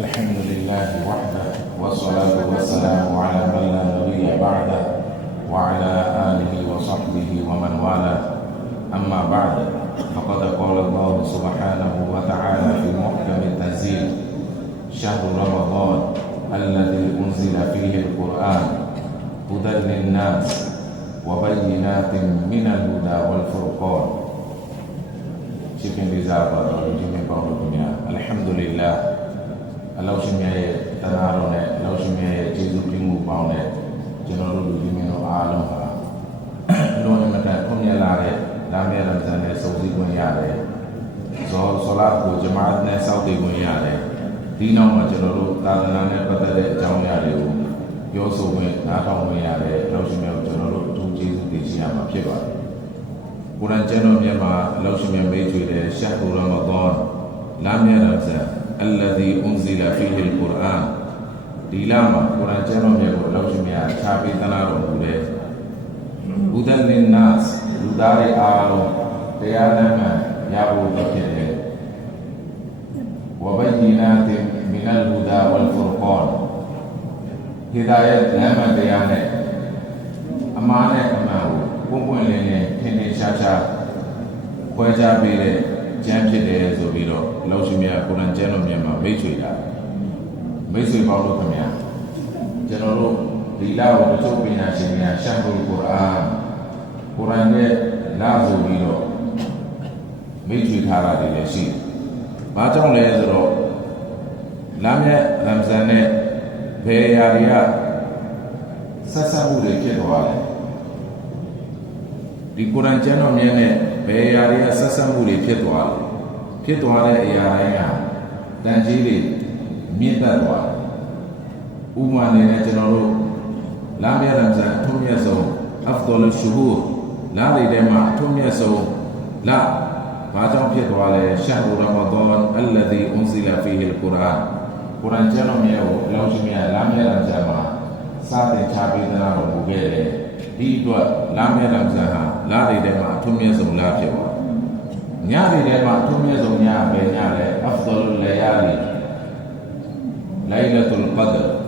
الحمد لله وحده والصلاة والسلام على من لا نبي بعده وعلى آله وصحبه ومن والاه أما بعد فقد قال الله سبحانه وتعالى في محكم التنزيل شهر رمضان الذي أنزل فيه القرآن هدى للناس وبينات من الهدى والفرقان شكرا لله الحمد لله အလောရှင်မြတ်ရဲ့တနာတော်နဲ့အလောရှင်မြတ်ရဲ့ကျေးဇူးပြုမှုပေါင်းနဲ့ကျွန်တော်တို့လူကြီးမင်းတို့အားလုံးဟာလုံးဝမတန်ခွင့်ရလာတဲ့လာမယ့်ရမ်ဇန်နဲ့စုံစည်းခွင့်ရတယ်။ဆလာတ်ကိုဂျမာတ်နဲ့စောင့်တည်ခွင့်ရတယ်။ဒီနောက်မှာကျွန်တော်တို့သာသနာနဲ့ပတ်သက်တဲ့အကြောင်းအရာတွေကိုပြောဆိုခွင့်နားထောင်ခွင့်ရတယ်။အလောရှင်မြတ်ကိုကျွန်တော်တို့အထူးကျေးဇူးတင်ရှိရမှာဖြစ်ပါတယ်။ကုရ်အာန်ကျမ်းတော်မြတ်မှာအလောရှင်မြတ်မိတ်ဆွေတဲ့ရှာဟ်ရမဒန်လာမယ့်ရမ်ဇန်الذي أنزل فيه القرآن ဒီလမှာကုရ်အာန်ကျမ်းတော်မြတ်ကိုအလောရှင်မြတ်ချပေးသနာတော်မူတဲ့ هدى للناس လူသားတွေအားလုံးတရားလမ်းမှန်ရဖို့ဖြစ်တဲ့ وبينات من الهدى والفرقان ဟီဒါယတ်လမ်းမှန်တရားနဲ့အမှားနဲ့အမှန်ကိုပွင့်ပွင့်လင်းလင်းထင်ထင်ရှားရှားခွဲခြားပေးတဲ့ကျမ်းဖြစ်တယ်ဆိုပြီးတော့အလောရှင်မြတ်ကုရ်အာန်ကျမ်းတော်မြတ်မှာမိတ်ဆွေတာမိတ်ဆွေပေါင်းတို့ခင်ဗျာကျွန်တော်တို့ဒီလကိုတချို့ပညာရှင်များရှာဖွေကုရ်အာန်ရဲ့လာဆိုပြီးတော့မိတ်ဆွေထားတာတွေလည်းရှိတယ်။ဘာကြောင့်လဲဆိုတော့လာမယ့်ရမ်ဇန်နဲ့ဘယ်ရာတွေကဆက်ဆက်မှုတွေဖြစ်သွားတယ်။ဒီကုရ်အာန်ကျမ်းတော်မြတ်နဲ့ဘယ်အရာတွေကဆက်ဆက်မှုတွေဖြစ်သွားလဲဖြစ်သွားတဲ့အရာတိုင်းကတန်ကြီးတွေမြင့်တက်သွားတယ်ဥပမာအနေနဲ့ကျွန်တော်တို့လာမယ့်ရမ်ဇန်အထွတ်မြတ်ဆုံးအဖ်ဒလ်ရှူဟူလာတွေထဲမှာအထွတ်မြတ်ဆုံးလာဘာကြောင့်ဖြစ်သွားလဲရှာဟ်ရမဒန်အလ္လဇီအွန်ဇီလာဖီဟီလ်ကုရ်အာန်ကုရ်အာန်ကျမ်းတော်မြတ်ကိုအလောင်းရှင်မြတ်လာမယ့်ရမ်ဇန်မှာစတင်ချပေးသနာတော်မူခဲ့တယ်ဒီအတွက်လာမယ့်ရမ်ဇန်ဟာလာတွေထဲမှာအထွတ်မြတ်ဆုံးလာဖြစ်သွားညတွေထဲမှာအထွတ်မြတ်ဆုံးညပဲညလဲအဖ်ဒလ်လေယာလီလိုင်လတ်လ်ကဒ်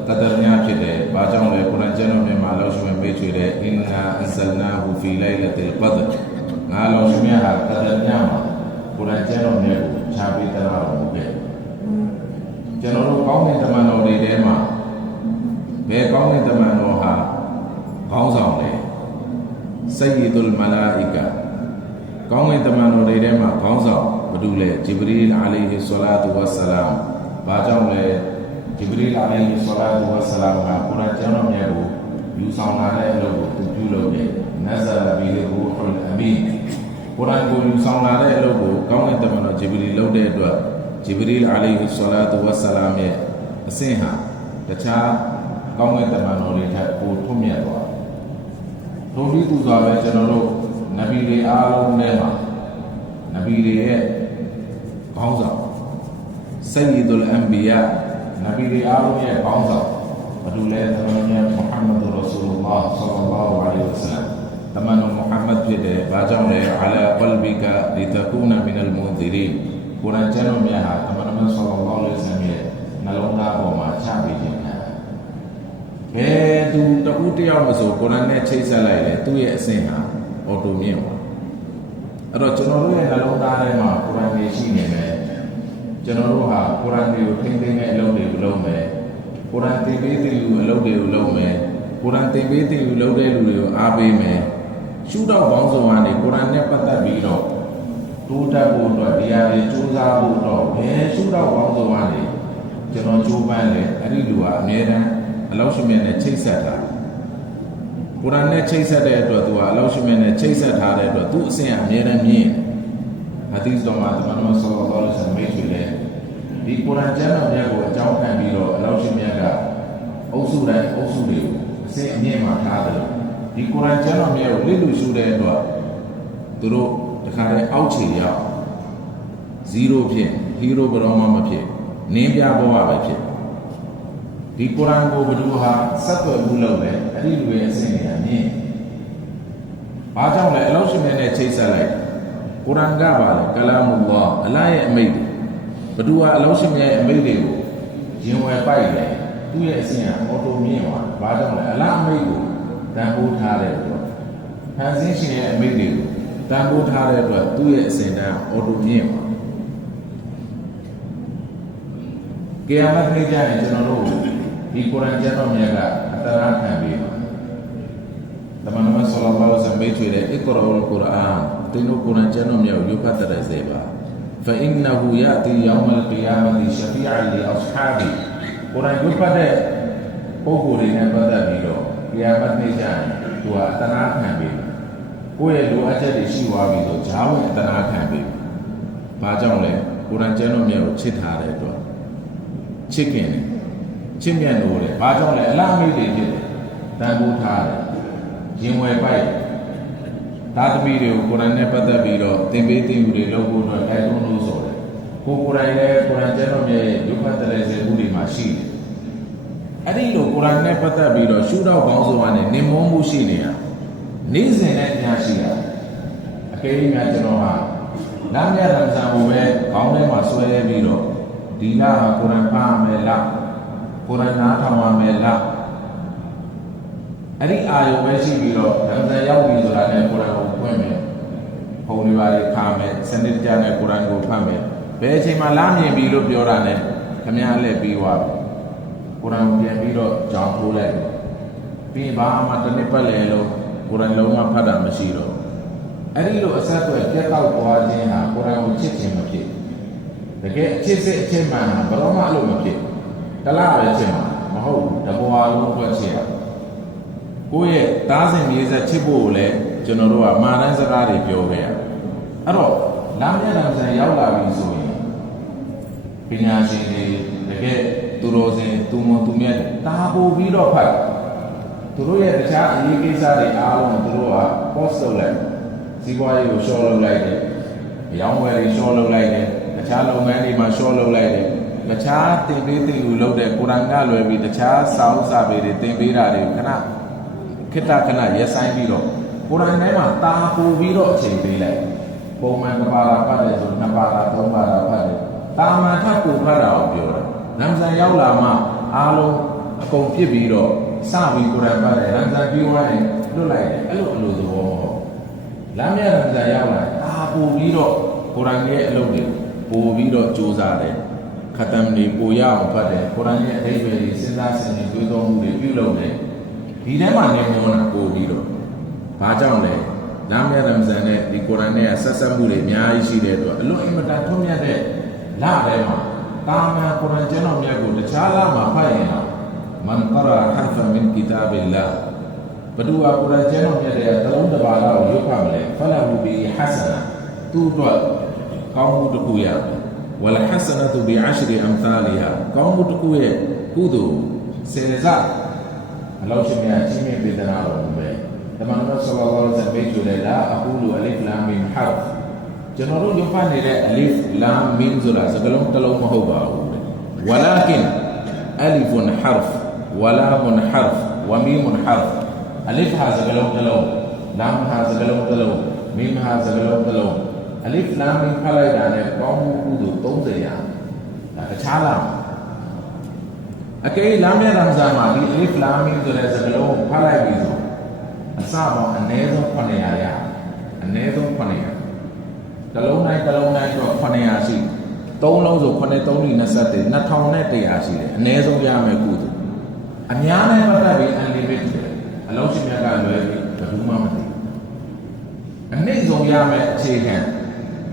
ကဒ်ညဖြစ်တယ်ဘာကြောင့်လဲကုရ်အာန်ကျမ်းတော်မြတ်မှာအလောင်းရှင်မိတ်ဆွေတဲ့အင်နာအန်ဆလ်နာဟူဖီလိုင်လတ်လ်ကဒ်ငါအလောင်းရှင်မြတ်ဟာကဒ်ညမှာကုရ်အာန်ကျမ်းတော်မြတ်ကိုခြားပေးသနာတော်မူခဲ့ကျွန်တော်တို့ကောင်းတဲ့တမန်တော်တွေထဲမှာဘယ်ကောင်းတဲ့တမန်တော်ဟာခေါင်းဆောင်လဲSayyidul Malaika ကောင်းတဲ့တမန်တော်တွေထဲမှာခေါင်းဆောင်ဘယ်သူလဲဂျီဘရီလ်အလိုင်ဟီဆလာတူဝါဆလာမ်ဘာကြောင့်လဲဂျီဘရီလ်အလိုင်ဟီဆလာတူဝါဆလာမ်ကကုရ်အာန်ကျမ်းတော်မြတ်ကိုယူဆောင်လာတဲ့အလုပ်ကိုသူပြုလုပ်တယ်နဇာလဘီဟီရူဟ်အမီကုရ်အာန်ကိုယူဆောင်လာတဲ့အလုပ်ကိုကောင်းတဲ့တမန်တော်ဂျီဘရီလုပ်တဲ့အတွက်ဂျီဘရီလ်အလိုင်ဟီဆလာတူဝါဆလာမ်ရဲ့အဆင့်ဟာတခြားကောင်းတဲ့တမန်တော်တွေထက်ပိုထွတ်မြတ်သွားထိုပြီးသူစွာပဲကျွန်တော်တို့နဗီတွေအားလုံးထဲမှာနဗီတွေရဲ့ခေါင်းဆောင်Sayyidul Anbiya နဗီတွေအားလုံးရဲ့ခေါင်းဆောင်ဘယ်သူလဲသမန်တော်မုဟမ္မဒ်ရဆူလလာဆလ္လာလဟ်အလိုင်ဝါဆလမ်သမန်တော်မုဟမ္မဒ်ဖြစ်တယ်ဘာကြောင့်လဲအလာကလ်ဘီကာလီတကူနာမင်အလ်မွန်ဇီရီကုရ်အာန်ကျမ်းတော်မြတ်ဟာသမန်တော်ဆလ္လာလဟ်အလိုင်ဝါဆလမ်ရဲ့နှလုံးသားပေါ်မှာချပေးခြင်းဘယ်သူတဦးတယောက်မဆိုကုရ်အာန်နဲ့ချိတ်ဆက်လိုက်လေသူ့ရဲ့အဆင့်ဟာအော်တိုမြင့်ပါအဲ့တော့ကျွန်တော်တို့ရဲ့နှလုံးသားထဲမှာကုရ်အာန်ကြီးရှိနေမယ်ကျွန်တော်တို့ဟာကုရ်အာန်ကိုထိမ့်သိမ်းတဲ့အလုပ်တွေကိုလုပ်မယ်ကုရ်အာန်သင်ပေးတဲ့လူအလုပ်တွေကိုလုပ်မယ်ကုရ်အာန်သင်ပေးတဲ့လူလုပ်တဲ့လူတွေကိုအားပေးမယ်ရှုတော့ပေါင်းစုံကနေကုရ်အာန်နဲ့ပတ်သက်ပြီးတော့တိုးတက်ဖို့အတွက်တရားတွေစူးစမ်းဖို့တော့ဘယ်ရှုတော့ပေါင်းစုံကနေကျွန်တော်ကြိုးပမ်းတယ်အဲ့ဒီလူကအမြဲတမ်းအလောရှင်မြတ်နဲ့ချိတ်ဆက်တာကုရ်အာန်နဲ့ချိတ်ဆက်တဲ့အတွက်သူကအလောရှင်မြတ်နဲ့ချိတ်ဆက်ထားတဲ့အတွက်သူအဆင့်အမြဲတမ်းမြင့်ဟာဒီစ်တော်မှာသမန်တော်ဆလ္လာလဟ်အလိုင်ဝါဆလမ်မိတ်ဆွေတဲ့ဒီကုရ်အာန်ကျမ်းတော်မြတ်ကိုအကြောင်းခံပြီးတော့အလောရှင်မြတ်ကအုပ်စုတိုင်းအုပ်စုတွေကိုအဆင့်အမြင့်မှာထားတယ်ဒီကုရ်အာန်ကျမ်းတော်မြတ်ကိုလေ့လူရှုတဲ့အတွက်သူတို့တခါတည်းအောက်ခြေရောက်0ဖြစ်ဟီးရိုးဘရောမဖြစ်နင်းပြဘဝပဲဖြစ်ဒီကုရ်အာန်ကိုဘယ်သူဟာဆက်သွယ်မှုလုပ်လဲအဲ့ဒီလူရဲ့အဆင့်အမြင့်ဘာကြောင့်လဲအလောရှင်မြတ်နဲ့ချိတ်ဆက်လိုက်ကုရ်အာန်ကပါလေကလာမူလာအလ္လာဟ်ရဲ့အမိန့်တွေဘယ်သူဟာအလောရှင်မြတ်ရဲ့အမိန့်တွေကိုရ ရင်ဝယ်ပိုက်တယ်သူ့ရဲ့အဆင့်ကအော်တိုမြင့်သွားဘာကြောင့်လဲအလားအမိတ်ကိုတန်ဖိုးထားတဲ့အတွက်ဖန်ဆင်းရှင်ရဲ့အမိတ်တွေကိုတန်ဖိုးထားတဲ့အတွက်သူ့ရဲ့အဆင့်တန်းအော်တိုမြင့်သွားကေယာမတ်နေ့ကျရင်ကျွန်တော်တို့ဒီကုရ်အာန်ကျမ်းတော်မြတ်ကအတရာခံပြီးပါတမန်တော်ဆလ္လာလာဟ်အလိုင်းဝါဆလမ်ဘေးချွေတဲ့အီကရာအလ်ကုရ်အာန်သင်တို့ကုရ်အာန်ကျမ်းတော်မြတ်ကိုရွတ်ဖတ်တဲ့စေပါفإنه يأتي يوم القيامة شفيعا لأصحابه ကုရ်အာန်ရွတ်ဖတ်တဲ့ပုဂ္ဂိုလ်တွေနဲ့ပတ်သက်ပြီးတော့ကေယာမတ်နေ့ကျရင်သူကအတရာခံပြီးကိုယ့်ရဲ့လိုအပ်ချက်တွေရှိသွားပြီဆိုဂျာဝင်အတရာခံပြီးဘာကြောင့်လဲကုရ်အာန်ကျမ်းတော်မြတ်ကိုချစ်ထားတဲ့အတွက်ချစ်ခင်တယ်ချစ်မြတ်လို့တယ်ဘာကြောင့်လဲအလားအမိတ်တွေဖြစ်တယ်တန်ဖိုးထားတယ်ရင်ဝယ်ပိုက်သားသမီးတွေကိုကုရ်အာန်နဲ့ပတ်သက်ပြီးတော့သင်ပေးသင်ယူတွေလုပ်ဖို့အတွက်တိုက်တွန်းလို့ဆိုတယ်ကိုယ်တိုင်လည်းကုရ်အာန်ကျမ်းတော်မြတ်ရဲ့ရုပ်ဖတ်တဲ့စေမှုတွေမှာရှိတယ်အဲ့ဒီလိုကုရ်အာန်နဲ့ပတ်သက်ပြီးတော့ရှုထောင့်ပေါင်းစုံကနေနင်မုန်းမှုရှိနေတာနေ့စဉ်နဲ့ညာရှိတာအကယ်၍များကျွန်တော်ဟာလမ်းမြတ်ရမဇန်ကိုပဲခေါင်းထဲမှာဆွဲပြီးတော့ဒီလဟာကုရ်အာန်ဖတ်မယ်လားကုရ်အာန်နားထောင်ရမယ်လားအဲ့ဒီအာယုံပဲရှိပြီးတော့ရမဇန်ရောက်ပြီဆိုတာနဲ့ကုရ်အာန်ကိုဖွင့်မယ်ဖုံတွေပါလေခါမယ်စနစ်ကြနဲ့ကုရ်အာန်ကိုဖတ်မယ်ဘယ်အချိန်မှလမ်းမြင်ပြီလို့ပြောတာနဲ့ခမည်းလက်ပြီးသွားပြီကုရ်အာန်ကိုပြန်ပြီးတော့ကြောင်းထိုးလိုက်ပြီးဘာမှတစ်နှစ်ပတ်လေလို့ကုရ်အာန်လုံးဝဖတ်တာမရှိတော့အဲ့ဒီလိုအဆက်အသွယ်ပြတ်တောက်သွားခြင်းဟာကုရ်အာန်ကိုချစ်ခြင်းမဖြစ်တကယ်အချစ်စစ်အချစ်မှန်ဟာဘယ်တော့မှအလို့မဖြစ်တလားပဲချစ်မှာမဟုတ်ဘူးတဘွားလုံးအတွက်ချစ်ရကိုယ့်ရဲ့သားစဉ်မြေဆက်ချစ်ဖို့ကိုလည်းကျွန်တော်တို့ကမာရန်စကားတွေပြောခဲ့ရအဲ့တော့လမ်းမြတ်ရမဇန်ရောက်လာပြီဆိုရင်ပညာရှင်တွေတကယ်သူတော်စင်သူမွန်သူမြတ်တာပို့ပြီးတော့ဖတ်သူတို့ရဲ့တခြားအရေးကိစ္စတွေအားလုံးသူတို့က post လုပ်လိုက်စီးပွားရေးကို short လုပ်လိုက်တယ်အယောင်းဝယ်တွေ short လုပ်လိုက်တယ်တခြားလုပ်ငန်းတွေမှာ short လုပ်လိုက်တယ်တခြားတင်ပေးတင်ယူလုပ်တဲ့ကုရ်အာန်ကလွယ်ပြီးတခြားစာအုပ်စာပေတွေတင်ပေးတာတွေခဏခဏရက်ဆိုင်ပြီးတော့ကုရ်အာန်ထဲမှာတာပို့ပြီးတော့အချိန်ပေးလိုက်ပုံမှန်တစ်ပါးလာဖတ်တယ်ဆိုနှစ်ပါးလာသုံးပါးလာဖတ်တယ်တာမန်ထပ်ကိုဖတ်တာကိုပြောတာရမဇန်ရောက်လာမှအားလုံးအကုန်ပြစ်ပြီးတော့စပြီးကုရ်အာန်ဖတ်တယ်ရမဇန်ပြီးသွားရင်လွတ်လိုက်တယ်အဲ့လိုသဘောမဟုတ်လမ်းမြတ်ရမဇန်ရောက်လာတာပို့ပြီးတော့ကုရ်အာန်ရဲ့အလုပ်တွေပို့ပြီးတော့ကြိုးစားတယ်ခတ်တမ်တွေပို့ရအောင်ဖတ်တယ်ကုရ်အာန်ရဲ့အဓိပ္ပာယ်တွေစဉ်းစားဆင်ခြင်တွေးတောမှုတွေပြုလုပ်တယ်ဒီထဲမှာနေမွန်းတာပို့ပြီးတော့ဘာကြောင့်လဲလမ်းမြတ်ရမဇန်နဲ့ဒီကုရ်အာန်နဲ့ဆက်ဆက်မှုတွေအများကြီးရှိတဲ့အတွက်အလွန်အင်မတန်ထွန်းမြတ်တဲ့လထဲမှာတာမန်ကုရ်အာန်ကျမ်းတော်မြတ်ကိုတခြားလမှာဖတ်ရင်တော့မန်ကရာဟန်ဖမင်ကီတာဘီလာဘဒူဝါကုရ်အာန်ကျမ်းတော်မြတ်တဲ့တလုံးတစ်ပါးလောက်ရွတ်ဖတ်မလဲဖလာဘူဘီဟဆနာသူ့အတွက်ကောင်းမှုတစ်ခုရဝလဟဆနာတူဘီအရှရီအမ်သာလီဟာကောင်းမှုတစ်ခုရဲ့ကုသိုလ်စေစအလောရှိမြတ်ချင်းမြင့်ပေးတဲ့နာတော်ပဲတမန်တော်ဆလ္လာလာဟ်အလိုင်းဝါဆလမ်ဘေးကျွလေလာအကူလူအလစ်လာမင်ဟာဖ်ကျွန်တော်တို့ရွတ်ဖတ်နေတဲ့အလစ်လာမင်ဆိုတာစကားလုံးတစ်လုံးမဟုတ်ပါဘူးဝလာကင်အလီဖ်ဟာဖ်ဝလာမန်ဟာဖ်ဝမီမန်ဟာဖ်အလစ်ဟာစကားလုံးတစ်လုံးလာမ်ဟာစကားလုံးတစ်လုံးမင်ဟာစကားလုံးတစ်လုံးအလစ်လာမင်ဖတ်လိုက်တာနဲ့ကောင်းမှုကုသိုလ်30ရာဒါတခြားလားအကယ်လမ်းမြတ်ရမဇန်မှာဒီအလစ်လာမင်ဆိုတဲ့စကားလုံးဖတ်လိုက်ပြီဆိုအစပေါင်းအနည်းဆုံး900ရအနည်းဆုံး900တစ်လုံးတိုင်းတော့900ရှိသုံးလုံးဆို9 3 20 2100ရှိတယ်အနည်းဆုံးရမယ်ကုသိုလ်အများနဲ့ပတ်သက်ပြီး unlimited အလုံးရှင်မြတ်ကလွယ်ပြီးဘယ်သူမှမသိအနည်းဆုံးရမယ်အခြေခံ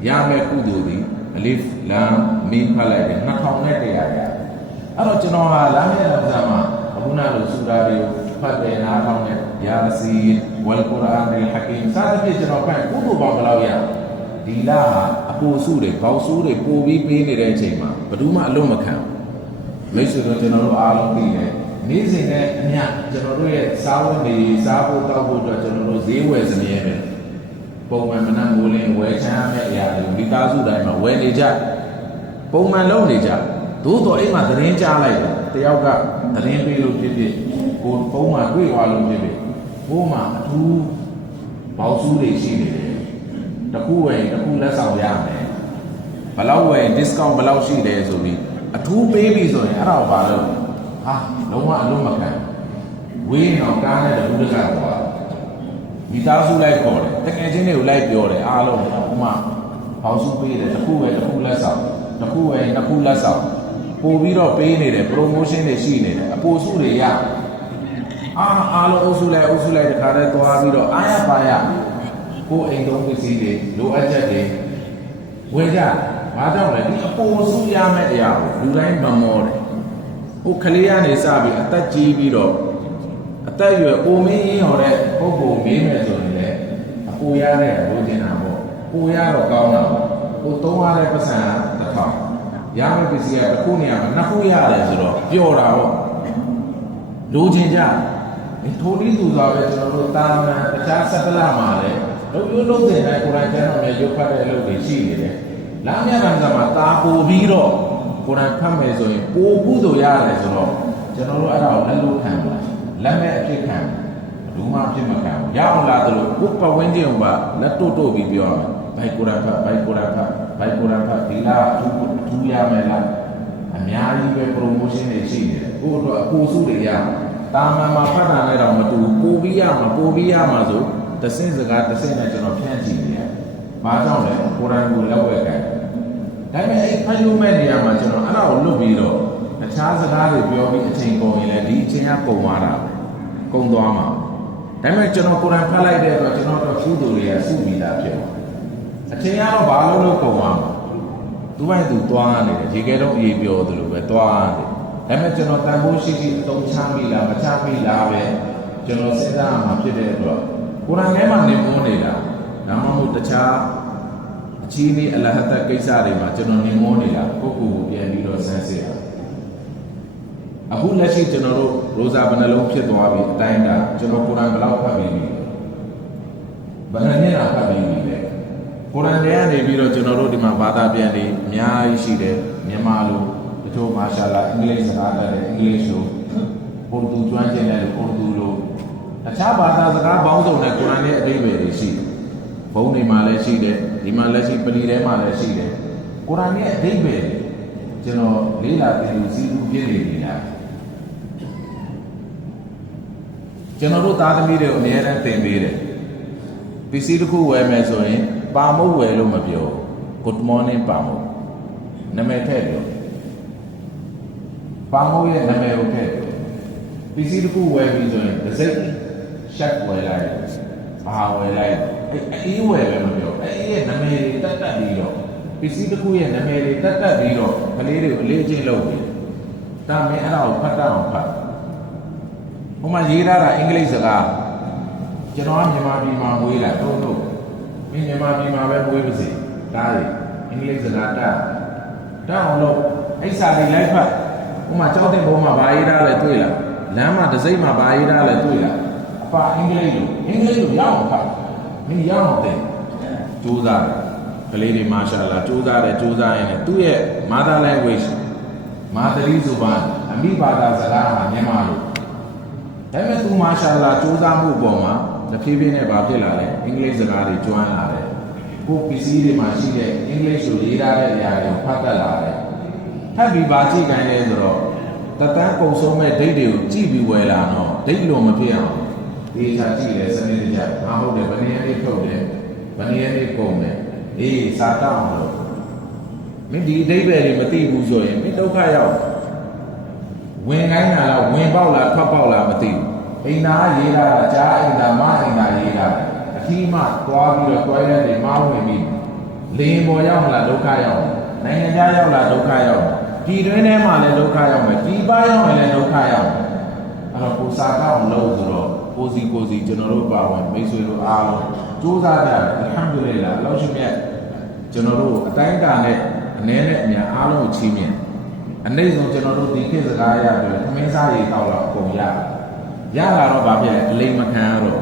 ရမယ်ကုသိုလ်ဒီအလစ်လာမင်ဖတ်လိုက်တယ်2100ရအဲ့တော့ကျွန်တော်ဟာလမ်းမြတ်ရမဇန်မှာအခုနလိုစူရာတွေကိုဖတ်တယ်နားထောင်တယ်ယာစီဝလ်ကုရ်အာန်အလ်ဟကီမ်စသဖြင့်ကျွန်တော်ဖတ်ကုသိုလ်ပေါင်းဘယ်လောက်ရဒီလာဟာအပူစုတွေကောက်စုတွေပို့ပြီးပေးနေတဲ့အချိန်မှာဘယ်သူမှအလုံးမခံမိတ်ဆွေတို့ကျွန်တော်တို့အားလုံးသိတယ်နေ့စဉ်နဲ့အမျှကျွန်တော်တို့ရဲ့စားဝတ်နေစားဖို့တောက်ဖို့အတွက်ကျွန်တော်တို့ဈေးဝယ်စနေပဲပုံမှန်မနက်မိုးလင်းဝယ်ချမ်းရမယ့်အရာတွေမိသားစုတိုင်းမှာဝယ်နေကြပုံမှန်လုပ်နေကြသို့တော်အိမ်မှာသတင်းကြားလိုက်တယ်တယောက်ကသတင်းပေးလို့ဖြစ်ဖြစ်ကိုပုံမှန်တွေ့သွားလို့ဖြစ်ဖြစ်ဘိုးမှာအထူးဘောက်စုတွေရှိနေတယ်တခုဝယ်တခုလက်ဆောင်ရမယ်ဘယ်လောက်ဝယ် discount ဘယ်လောက်ရှိတယ်ဆိုပြီး အထူးပေးပြီဆိုရင်အဲ့ဒါဘာလို့ဟာလုံးဝအလုံးမခံဝေးတော့ကားနဲ့တူတကားသွားမိသားစုလိုက်ခေါ်တယ်တကယ်ချင်းတွေကိုလိုက်ပြောတယ်အားလုံးဥမာပေါင်းစုပေးတယ်တစ်ခုပဲတစ်ခုလက်ဆောင်တစ်ခုပဲနှစ်ခုလက်ဆောင်ပို့ပြီးတော့ပေးနေတယ် promotion တွေရှိနေတယ်အပိုစုတွေရအားလုံးအုပ်စုလိုက်တခါတည်းသွားပြီးတော့အားရပါရကိုယ်အိမ်သုံးပစ္စည်းတွေလိုအပ်ချက်တွေဝယ်ကြဘာကြောင့်လဲဒီအပိုစုရမယ့်အရာကိုလူတိုင်းမမောတယ်ဟိုကလေးကနေစပြီးအသက်ကြီးပြီးတော့အသက်အရွယ်အိုမင်းရင်ဟောတဲ့ပုဂ္ဂိုလ်မေးမယ်ဆိုရင်လည်းအပိုရတဲ့လိုချင်တာပေါ့ပိုရတော့ကောင်းတာပေါ့ကိုသုံးရတဲ့ပတ်စံတစ်ထောင်ရမယ့်ပစ္စည်းကတစ်ခုနေရာမှာနှစ်ခုရတယ်ဆိုတော့ပျော်တာပေါ့လိုချင်ကြထိုနည်းသူစွာပဲကျွန်တော်တို့တာမန်တခြားဆက်ပလမှာလည်းလုံးစင်တိုင်းကိုယ်တိုင်ကျမ်းတော်နဲ့ရုပ်ဖတ်တဲ့အလုပ်တွေရှိနေတယ်။လမ်းမြတ်ကမှာတာပို့ပြီးတော့ကိုယ်တိုင်ဖတ်မယ်ဆိုရင်ပို့ကုသိုလ်ရတယ်ဆိုတော့ကျွန်တော်တို့အဲ့ဒါကိုလက်လို့ခံပါလက်မဲ့အဖြစ်ခံဘူးမှဖြစ်မခံဘူးရအောင်လားတို့ကိုပတ်ဝန်းကျင်ကလက်တို့ပြီးပြောရမယ်ဘိုက်ကိုယ်တိုင်ဖတ်ဒီလားထူးရမယ်လားအများကြီးပဲ promotion တွေရှိနေတယ်ကိုတို့အပူစုတွေရတာမန်မှာဖတ်တာနဲ့တော့မတူပို့ပြီးရမှာဆိုတဆင့်စကားတဆင့်နဲ့ကျွန်တော်ဖြန့်ကြည့်နေရတယ်။ဘာကြောင့်လဲကိုယ်တိုင်ကိုလက်ဝဲကန်။ဒါပေမဲ့အဲ့ဖတ်လို့မဲ့နေရာမှာကျွန်တော်အဲ့ဒါကိုလွတ်ပြီးတော့တခြားစကားတွေပြောပြီးအချိန်ကုန်ရင်လည်းဒီအချိန်ကကုန်သွားတာ။ကုန်သွားမှာ။ဒါပေမဲ့ကျွန်တော်ကိုယ်တိုင်ဖတ်လိုက်တဲ့အတွက်ကျွန်တော်တို့ကုသိုလ်တွေကစုပြီးသားဖြစ်သွား။အချိန်ကတော့ဘာလို့ကုန်သွားမှာ။သူ့ဘက်သူသွားနေတယ်။ရေခဲတော့အေးပြောသလိုပဲသွားတယ်။ဒါပေမဲ့ကျွန်တော်တန်ဖိုးရှိအသုံးချမိလားမချမိလားပဲကျွန်တော်စဉ်းစားမှာဖြစ်တဲ့အတွက်ကိုယ်တိုင်ထဲမှာနေမိုးနေတာဒါမှမဟုတ်တခြားအချီးလေးအလဟတ်ကိစ္စတွေမှာကျွန်တော်နေမိုးနေတာကိုယ့်ကိုယ်ကိုပြန်ပြီးတော့ဆန်းစစ်ရအခုလက်ရှိကျွန်တော်တို့ရိုဇာဘယ်နှလုံးဖြစ်သွားပြီအတိုင်းတာကျွန်တော်ကိုယ်တိုင်ဘယ်လောက်ဖတ်ပြီးပြီဘယ်နှနှစ်တာဖတ်ပြီးပြီလဲကိုယ်တိုင်ထဲကနေပြီးတော့ကျွန်တော်တို့ဒီမှာဘာသာပြန်နေအများကြီးရှိတယ်မြန်မာလိုတချို့မာရှာလာအင်္ဂလိပ်စကားတတ်တယ်အင်္ဂလိပ်လိုပေါ်တူကျွမ်းကျင်တယ်ပေါ်တူလိုတခြားဘာသာစကားပေါင်းစုံနဲ့ကုရ်အာန်ရဲ့အဓိပ္ပာယ်တွေရှိတယ်။ဘုန်းတွေမှာလည်းရှိတယ်ဒီမှာလည်းရှိပလီထဲမှာလည်းရှိတယ်။ကုရ်အာန်ရဲ့အဓိပ္ပာယ်ကျွန်တော်လေးလာသင်ယူစီးပူးပြည့်နေနေတာ။ကျွန်တော်တို့သားသမီးတွေကိုအများအားသင်ပေးတယ်။ပစ္စည်းတစ်ခုဝယ်မယ်ဆိုရင်ပါမုတ်ဝယ်လို့မပြော Good morning ပါမုတ်နာမည်ထည့်တယ်ပါမုတ်ရဲ့နာမည်ကိုထည့်ပစ္စည်းတစ်ခုဝယ်ပြီးဆိုရင်တစ်စိတ်ရှက်ဝယ်လိုက်ဘာဝယ်လိုက်အေးဝယ်ပဲမပြောအေးရဲ့နာမည်တွေတက်ပြီးတော့ပစ္စည်းတစ်ခုရဲ့နာမည်တွေတက်ပြီးတော့ကလေးတွေကိုအလေးအကျင့်လုပ်ပြီးဒါမင်းအဲ့ဒါကိုဖတ်တတ်အောင်ဖတ်ဟိုမှာရေးထားတာအင်္ဂလိပ်စကားကျွန်တော်ကမြန်မာပြည်မှာမွေးလာတော့မင်းမြန်မာပြည်မှာပဲမွေးပါစေဒါတွေအင်္ဂလိပ်စကားတက်အောင်လို့အဲ့စာတွေလိုက်ဖတ်ဟိုမှာကြောက်တဲ့ဘုံမှာဗာရေးထားလဲတွေ့လားလမ်းမှာတစ်စိမ့်မှာဗာရေးထားလဲတွေ့လားအပါအင်္ဂလိပ်လိုရအောင်ဖတ်မင်းရအောင်တဲ့ကြိုးစားတယ်ကလေးတွေမာရှာလာကြိုးစားရင်လည်းသူ့ရဲ့ mother language မာသရီဆိုပါအမိဘာသာစကားဟာမြန်မာလိုဒါပေမဲ့သူမာရှာလာကြိုးစားမှုပေါ်မှာတဖြည်းဖြည်းနဲ့ဗာဖြစ်လာတယ်အင်္ဂလိပ်စကားတွေကျွမ်းလာတယ်ကိုပစ္စည်းတွေမှာရှိတဲ့အင်္ဂလိပ်လိုရေးထားတဲ့အရာတွေကိုဖတ်တတ်လာတယ်ထပ်ပြီးဗာကြည့်ခိုင်းလဲဆိုတော့တတန်းပုံဆုံးမဲ့ဒိတ်တွေကိုကြည့်ပြီးဝယ်လာတော့ဒိတ်လိုမဖြစ်အောင်ဒီချာကြည့်လဲစနစ်တကျငါဟုတ်တယ်ဗနည်းလေးထုတ်တယ်ဗနည်းလေးကုန်တယ်အေးစာတောင်းလို့မင်းဒီအဓိပ္ပာယ်တွေမသိဘူးဆိုရင်မင်းဒုက္ခရောက်ဝင်ခိုင်းတာလားဝင်ပေါက်လားထွက်ပေါက်လားမသိဘူးအိမ်သာရေးတာကြားအိမ်သာမအိမ်သာရေးတာအထီးမှသွားပြီးတော့တွဲတဲ့တွေမောင်းဝင်ပြီးလင်းပေါ်ရောက်လာဒုက္ခရောက်နိုင်ငံခြားရောက်လာဒုက္ခရောက်ပြည်တွင်းထဲမှာလည်းဒုက္ခရောက်မယ်ဒီပါရောက်ရင်လည်းဒုက္ခရောက်အဲ့တော့ကိုစာတောင်းလို့ဆိုတော့ကိုစီကျွန်တော်တို့ပါဝင်မိတ်ဆွေတို့အားလုံးကြိုးစားကြတယ်အလ်ဟမ်ဒူလ illah အလောရှိမြတ်ကျွန်တော်တို့အတိုင်းအတာနဲ့အနည်းနဲ့အများအားလုံးကိုချီးမြှင့်အနည်းဆုံးကျွန်တော်တို့ဒီခေတ်စကားရတယ်သမင်းစားရေတောက်တော့အကုန်ရလာတော့ဘာဖြစ်လဲအလိမ်မခံရတော့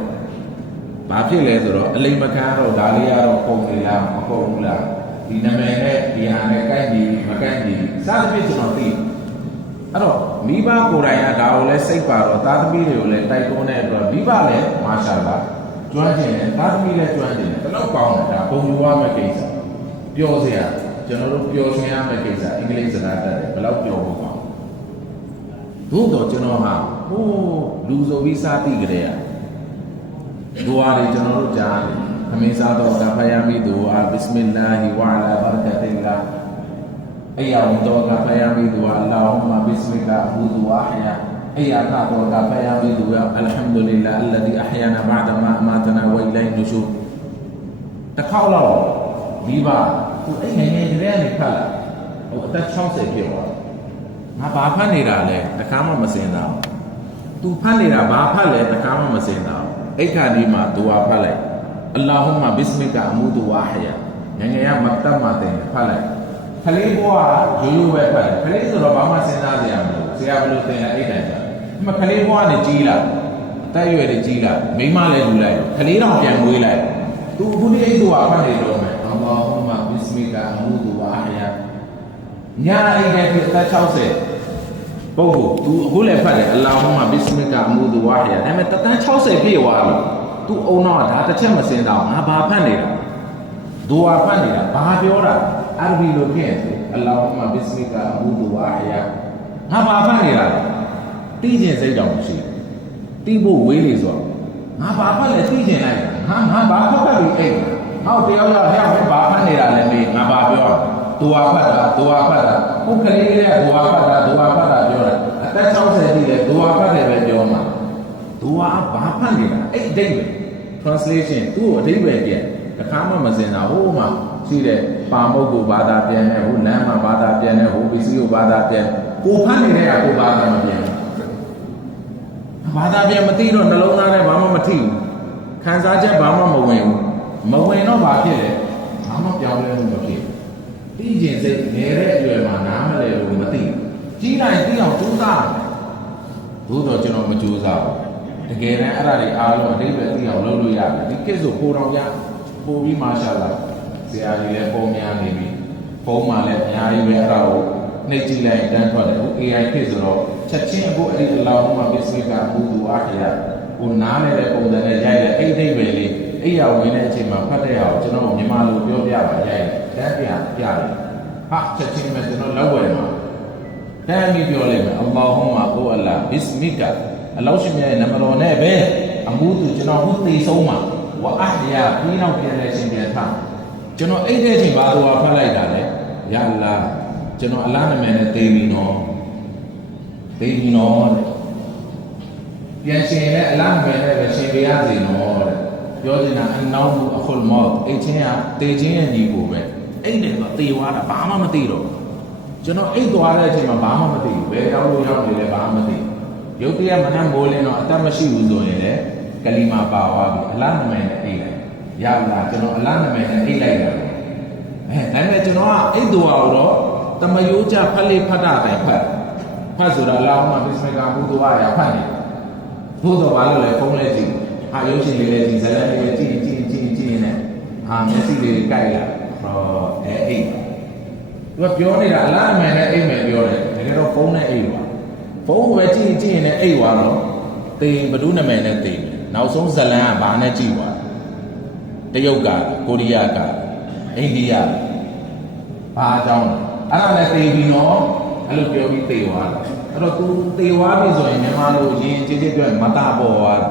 ဘာဖြစ်လဲဆိုတော့အလိမ်မခံရတော့ဒါလေးရတော့ပုံနေလားမပုံဘူးလားဒီနာမည်နဲ့ဒီဟာနဲ့ကိုက်ပြီးမကိုက်ပြီးစသဖြင့်ကျွန်တော်သိအဲ့တော့မိဘကိုယ်တိုင်ကဒါကိုလည်းစိတ်ပါတော့သားသမီးတွေကိုလည်းတိုက်တွန်းတဲ့အတွက်မိဘလည်းမာရှာလာကျွမ်းကျင်တယ်သားသမီးလည်းကျွမ်းကျင်တယ်ဘယ်တော့ကောင်းလဲဒါပုံယူရမယ့်ကိစ္စပြောစရာ ကျွန်တော်တို့ပျော်ရွှင်ရမယ့်ကိစ္စအင်္ဂလိပ်စကားတတ်တယ်ဘယ်လောက်ပျော်ဖို့ကောင်းသို့တော့ကျွန်တော်ဟာဟိုးလူဆိုပြီးစားတိကြတဲ့ဒူအာတွေကျွန်တော်တို့ကြားတယ်ခမင်းစားတော့ကဖယာမီဒူအာဘစ်မင်လာဟီဝါလာဘာရကတ်လာအယာဝန်တော့ကဖယာမီဒူအာအလ္လာဟူမဘစ်မီကာအဘူဒူအာဟယာအယာကတော့ကဖယာမီဒူအာအလ်ဟမ်ဒူလ illah အလ္လာဒီအဟယာနာဘာဒမာအမာတနာဝိလိုင်နူရှူတစ်ခေါက်တော့ဒီပါသူအဲ့ငယ်ငယ်ကလေးကနေဖတ်လာဟိုအသက်60ပြည့်သွားငါဘာဖတ်နေတာလဲတခါမှမစင်တော့သူဖတ်နေတာဘာဖတ်လဲတခါမှမစင်တော့အဲ့ခါဒီမှာဒူအာဖတ်လိုက်အလ္လာဟူမဘစ်မီကာအမူဒူဝါဟယာငယ်ငယ်ကမတ်တတ်မှာတင်ဖတ်လိုက်ကလေးဘွားရိုးရိုးပဲဖတ်တယ်ကလေးဆိုတော့ဘာမှစဉ်းစားစရာမလိုဆရာဘယ်လိုသင်လဲအဲ့တိုင်ကြဒီမှာကလေးဘွားနဲ့ကြီးလာအသက်အရွယ်တွေကြီးလာမိန်းမလည်းလူလိုက်ကလေးတော့ပြန်မွေးလိုက်သူအခုဒီအဲ့ဒူအာဖတ်နေတော့မယ်အလ္လာဟူမဘစ်မီကာအမူဒူဝါဟယာညာအဲ့တဲ့ဒီအသက်60ပုဂ္ဂိုလ်သူအခုလည်းဖတ်တယ်အလ္လာဟူမဘစ်မီကာအမူဒူဝါဟယာဒါပေမဲ့တန်း60ပြည့်သွားပြီသူအုံတော့ဒါတစ်ချက်မစင်တော့ငါဘာဖတ်နေတာဒူအာဖတ်နေတာဘာပြောတာအာရဘီလိုဖြစ်တယ်အလ္လာဟူမဘစ်မီကာအမူဒူဝါဟယာငါဘာဖတ်နေတာတီးကျင်စိတ်တောင်မရှိတီးဖို့ဝေးလေဆိုတော့ငါဘာဖတ်လဲတီးကျင်လိုက်ငါဘာဖတ်ပြီအဲ့ဟောတယောက်ယောက်ဟဲ့ဘာဖတ်နေတာလဲမေးငါဘာပြောဒူအာဖတ်တာဒူအာဖတ်တာဟုတ်ကလေးလေးကဒူအာဖတ်တာဒူအာဖတ်တာပြောတယ်အသက်60တိလေဒူအာဖတ်တယ်ပဲပြောမှာဒူအာဘာဖတ်နေတာအဲ့အဓိပ္ပာယ် translation သူ့ကိုအဓိပ္ပာယ်ပြန်တခါမှမစင်တာဟိုမှာရှိတဲ့ပါမုတ်ကိုဘာသာပြန်တယ်ဟိုလမ်းမှာဘာသာပြန်တယ်ဟိုပစ္စည်းကိုဘာသာပြန်ကိုဖတ်နေတဲ့ကကိုဘာသာမပြန်ဘာသာပြန်မသိတော့နှလုံးသားထဲဘာမှမထိဘူးခံစားချက်ဘာမှမဝင်ဘူးမဝင်တော့ဘာဖြစ်လဲဘာမှပြောင်းလဲမှုမဖြစ်သိကျင်စိတ်ငယ်တဲ့အရွယ်မှာနားမလဲလို့မသိကြီးတိုင်းသိအောင်ကြိုးစားတယ်သို့တော့ကျွန်တော်မကြိုးစားဘူးတကယ်တမ်းအဲ့ဒါတွေအားလုံးအတိတ်ပဲသိအောင်လုပ်လို့ရတယ်ဒီကိစ္စကိုပိုတော်ရပိုပြီးမာရှာလာဆရာကြီးလည်းပုံများနေပြီဖုန်းမှာလည်းအများကြီးပဲအဲ့ဒါကိုနှိပ်ကြည့်လိုက်တန်းထွက်တယ်ဟို AI ဖြစ်ဆိုတော့ချက်ချင်းအခုအဲ့ဒီအလောင်းမှာ business ကဘူတူအားရဟိုနားနေတဲ့ပုံစံနဲ့ရိုက်တဲ့အိတ်အိတ်ပဲလေးအိယာဝင်တဲ့အချိန်မှာဖတ်တဲ့ဟာကိုကျွန်တော်မြန်မာလိုပြောပြပါရိုက်တယ်တန်းပြတယ်ဟာချက်ချင်းပဲကျွန်တော်လောက်ဝယ်မှာတန်းပြီးပြောလိုက်မယ်အလ္လာဟူမအိုအလ္လာဘစ်မီကာအလောင်းရှင်ရဲ့နံပါတ်တော်နဲ့ပဲအမှုသူကျွန်တော်ဟိုသိဆုံးမှာဝါအဟယာပြီးနောက်ပြန်လဲရှင်ပြန်ထားကျွန်တော်အဲ့တဲ့အချိန်ဘာလို့ဖတ်လိုက်တာလဲယာအလ္လာကျွန်တော်အလားနာမည်နဲ့သိပြီနော်ပြန်ရှင်နဲ့အလားနာမည်နဲ့ပဲရှင်ပြရစီနော်တဲ့ပြောနေတာအနောက်ဘူးအခုလ်မော့အဲ့ချင်းကတေချင်းရဲ့ညီကိုပဲအဲ့တဲ့ကတေသွားတာဘာမှမသိတော့ကျွန်တော်အိတ်သွားတဲ့အချိန်မှာဘာမှမသိဘူးဘယ်ရောက်လို့ရောက်နေလဲဘာမှမသိရုပ်တရက်မနှမ်းမိုးလင်းတော့အသက်မရှိဘူးဆိုရင်လည်းကလီမာပါသွားပြီအလားနာမည်နဲ့အိတ်လိုက်ရလားကျွန်တော်အလားနာမည်နဲ့အိတ်လိုက်တာဒါပေမဲ့ကျွန်တော်ကအိတ်သွားတော့တမယိုးကြဖက်လေးဖတ်တာတိုင်ဖတ်ဆိုတာအလောင်းမှာဘစ်မီကာဘူဒူဝါရဖတ်နေဘုသောဘာလို့လဲဖုန်းလေးကြည့်ဟာရုပ်ရှင်လေးလေးကြည့်ဇာတ်လေးလေးကြည့်နေဟာမျက်စိလေးကြိုက်လာဟောအိတ်သူကပြောနေတာအလားအမှန်နဲ့အိတ်မယ်ပြောတယ်တကယ်တော့ဖုန်းနဲ့အိတ်ပါဖုန်းပဲကြည့်နေအိတ်သွားတော့တေဘဒုနာမည်နဲ့တေနောက်ဆုံးဇလန်ကဘာနဲ့ကြည့်သွားတရုတ်ကကိုရီးယားကအိန္ဒိယဘာအကြောင်းလဲအဲ့ဒါလည်းတေပြီးတော့အဲ့လိုပြောပြီးတေသွားတယ်အဲ့တော့ तू တေသွားပြီဆိုရင်မြန်မာလိုရင်းချင်းပြောမတာပေါ်သွား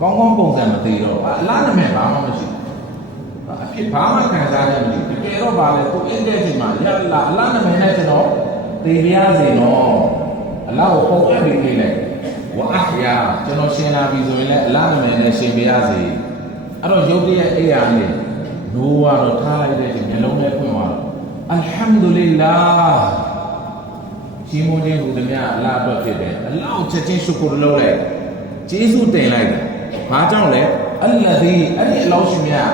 ကောင်းကောင်းပုံစံမတေတော့အလားနာမည်ဘာမှမရှိအဖြစ်ဘာမှခံစားရမရှိတကယ်တော့ဗာလဲ तू အင်းတဲ့အချိန်မှာရလာအလားနာမည်နဲ့ကျွန်တော်တေပြရစီနော်အလားကိုပုံအပ်ပြီးနေလိုက်ဝါအဟယာကျွန်တော်ရှင်းလာပြီဆိုရင်လည်းအလားနာမည်နဲ့ရှင်းပြရစီအဲ့တော့ရုပ်တရက်အိယာနဲ့နိုးတော့ထားလိုက်တဲ့အချိန်မျိုးလုံးနဲ့ဖွင့်သွားတော့အလ်ဟမ်ဒူလ illah ရှင်မိုးခြင်းဟူသည်များအလားအတွက်ဖြစ်တယ်အလောင်းချက်ချင်းရှုကုရလုပ်လိုက်ကျေးဇူးတင်လိုက်တယ်ဘာကြောင့်လဲအလ္လာဒီအဲ့ဒီအလောင်းရှင်များ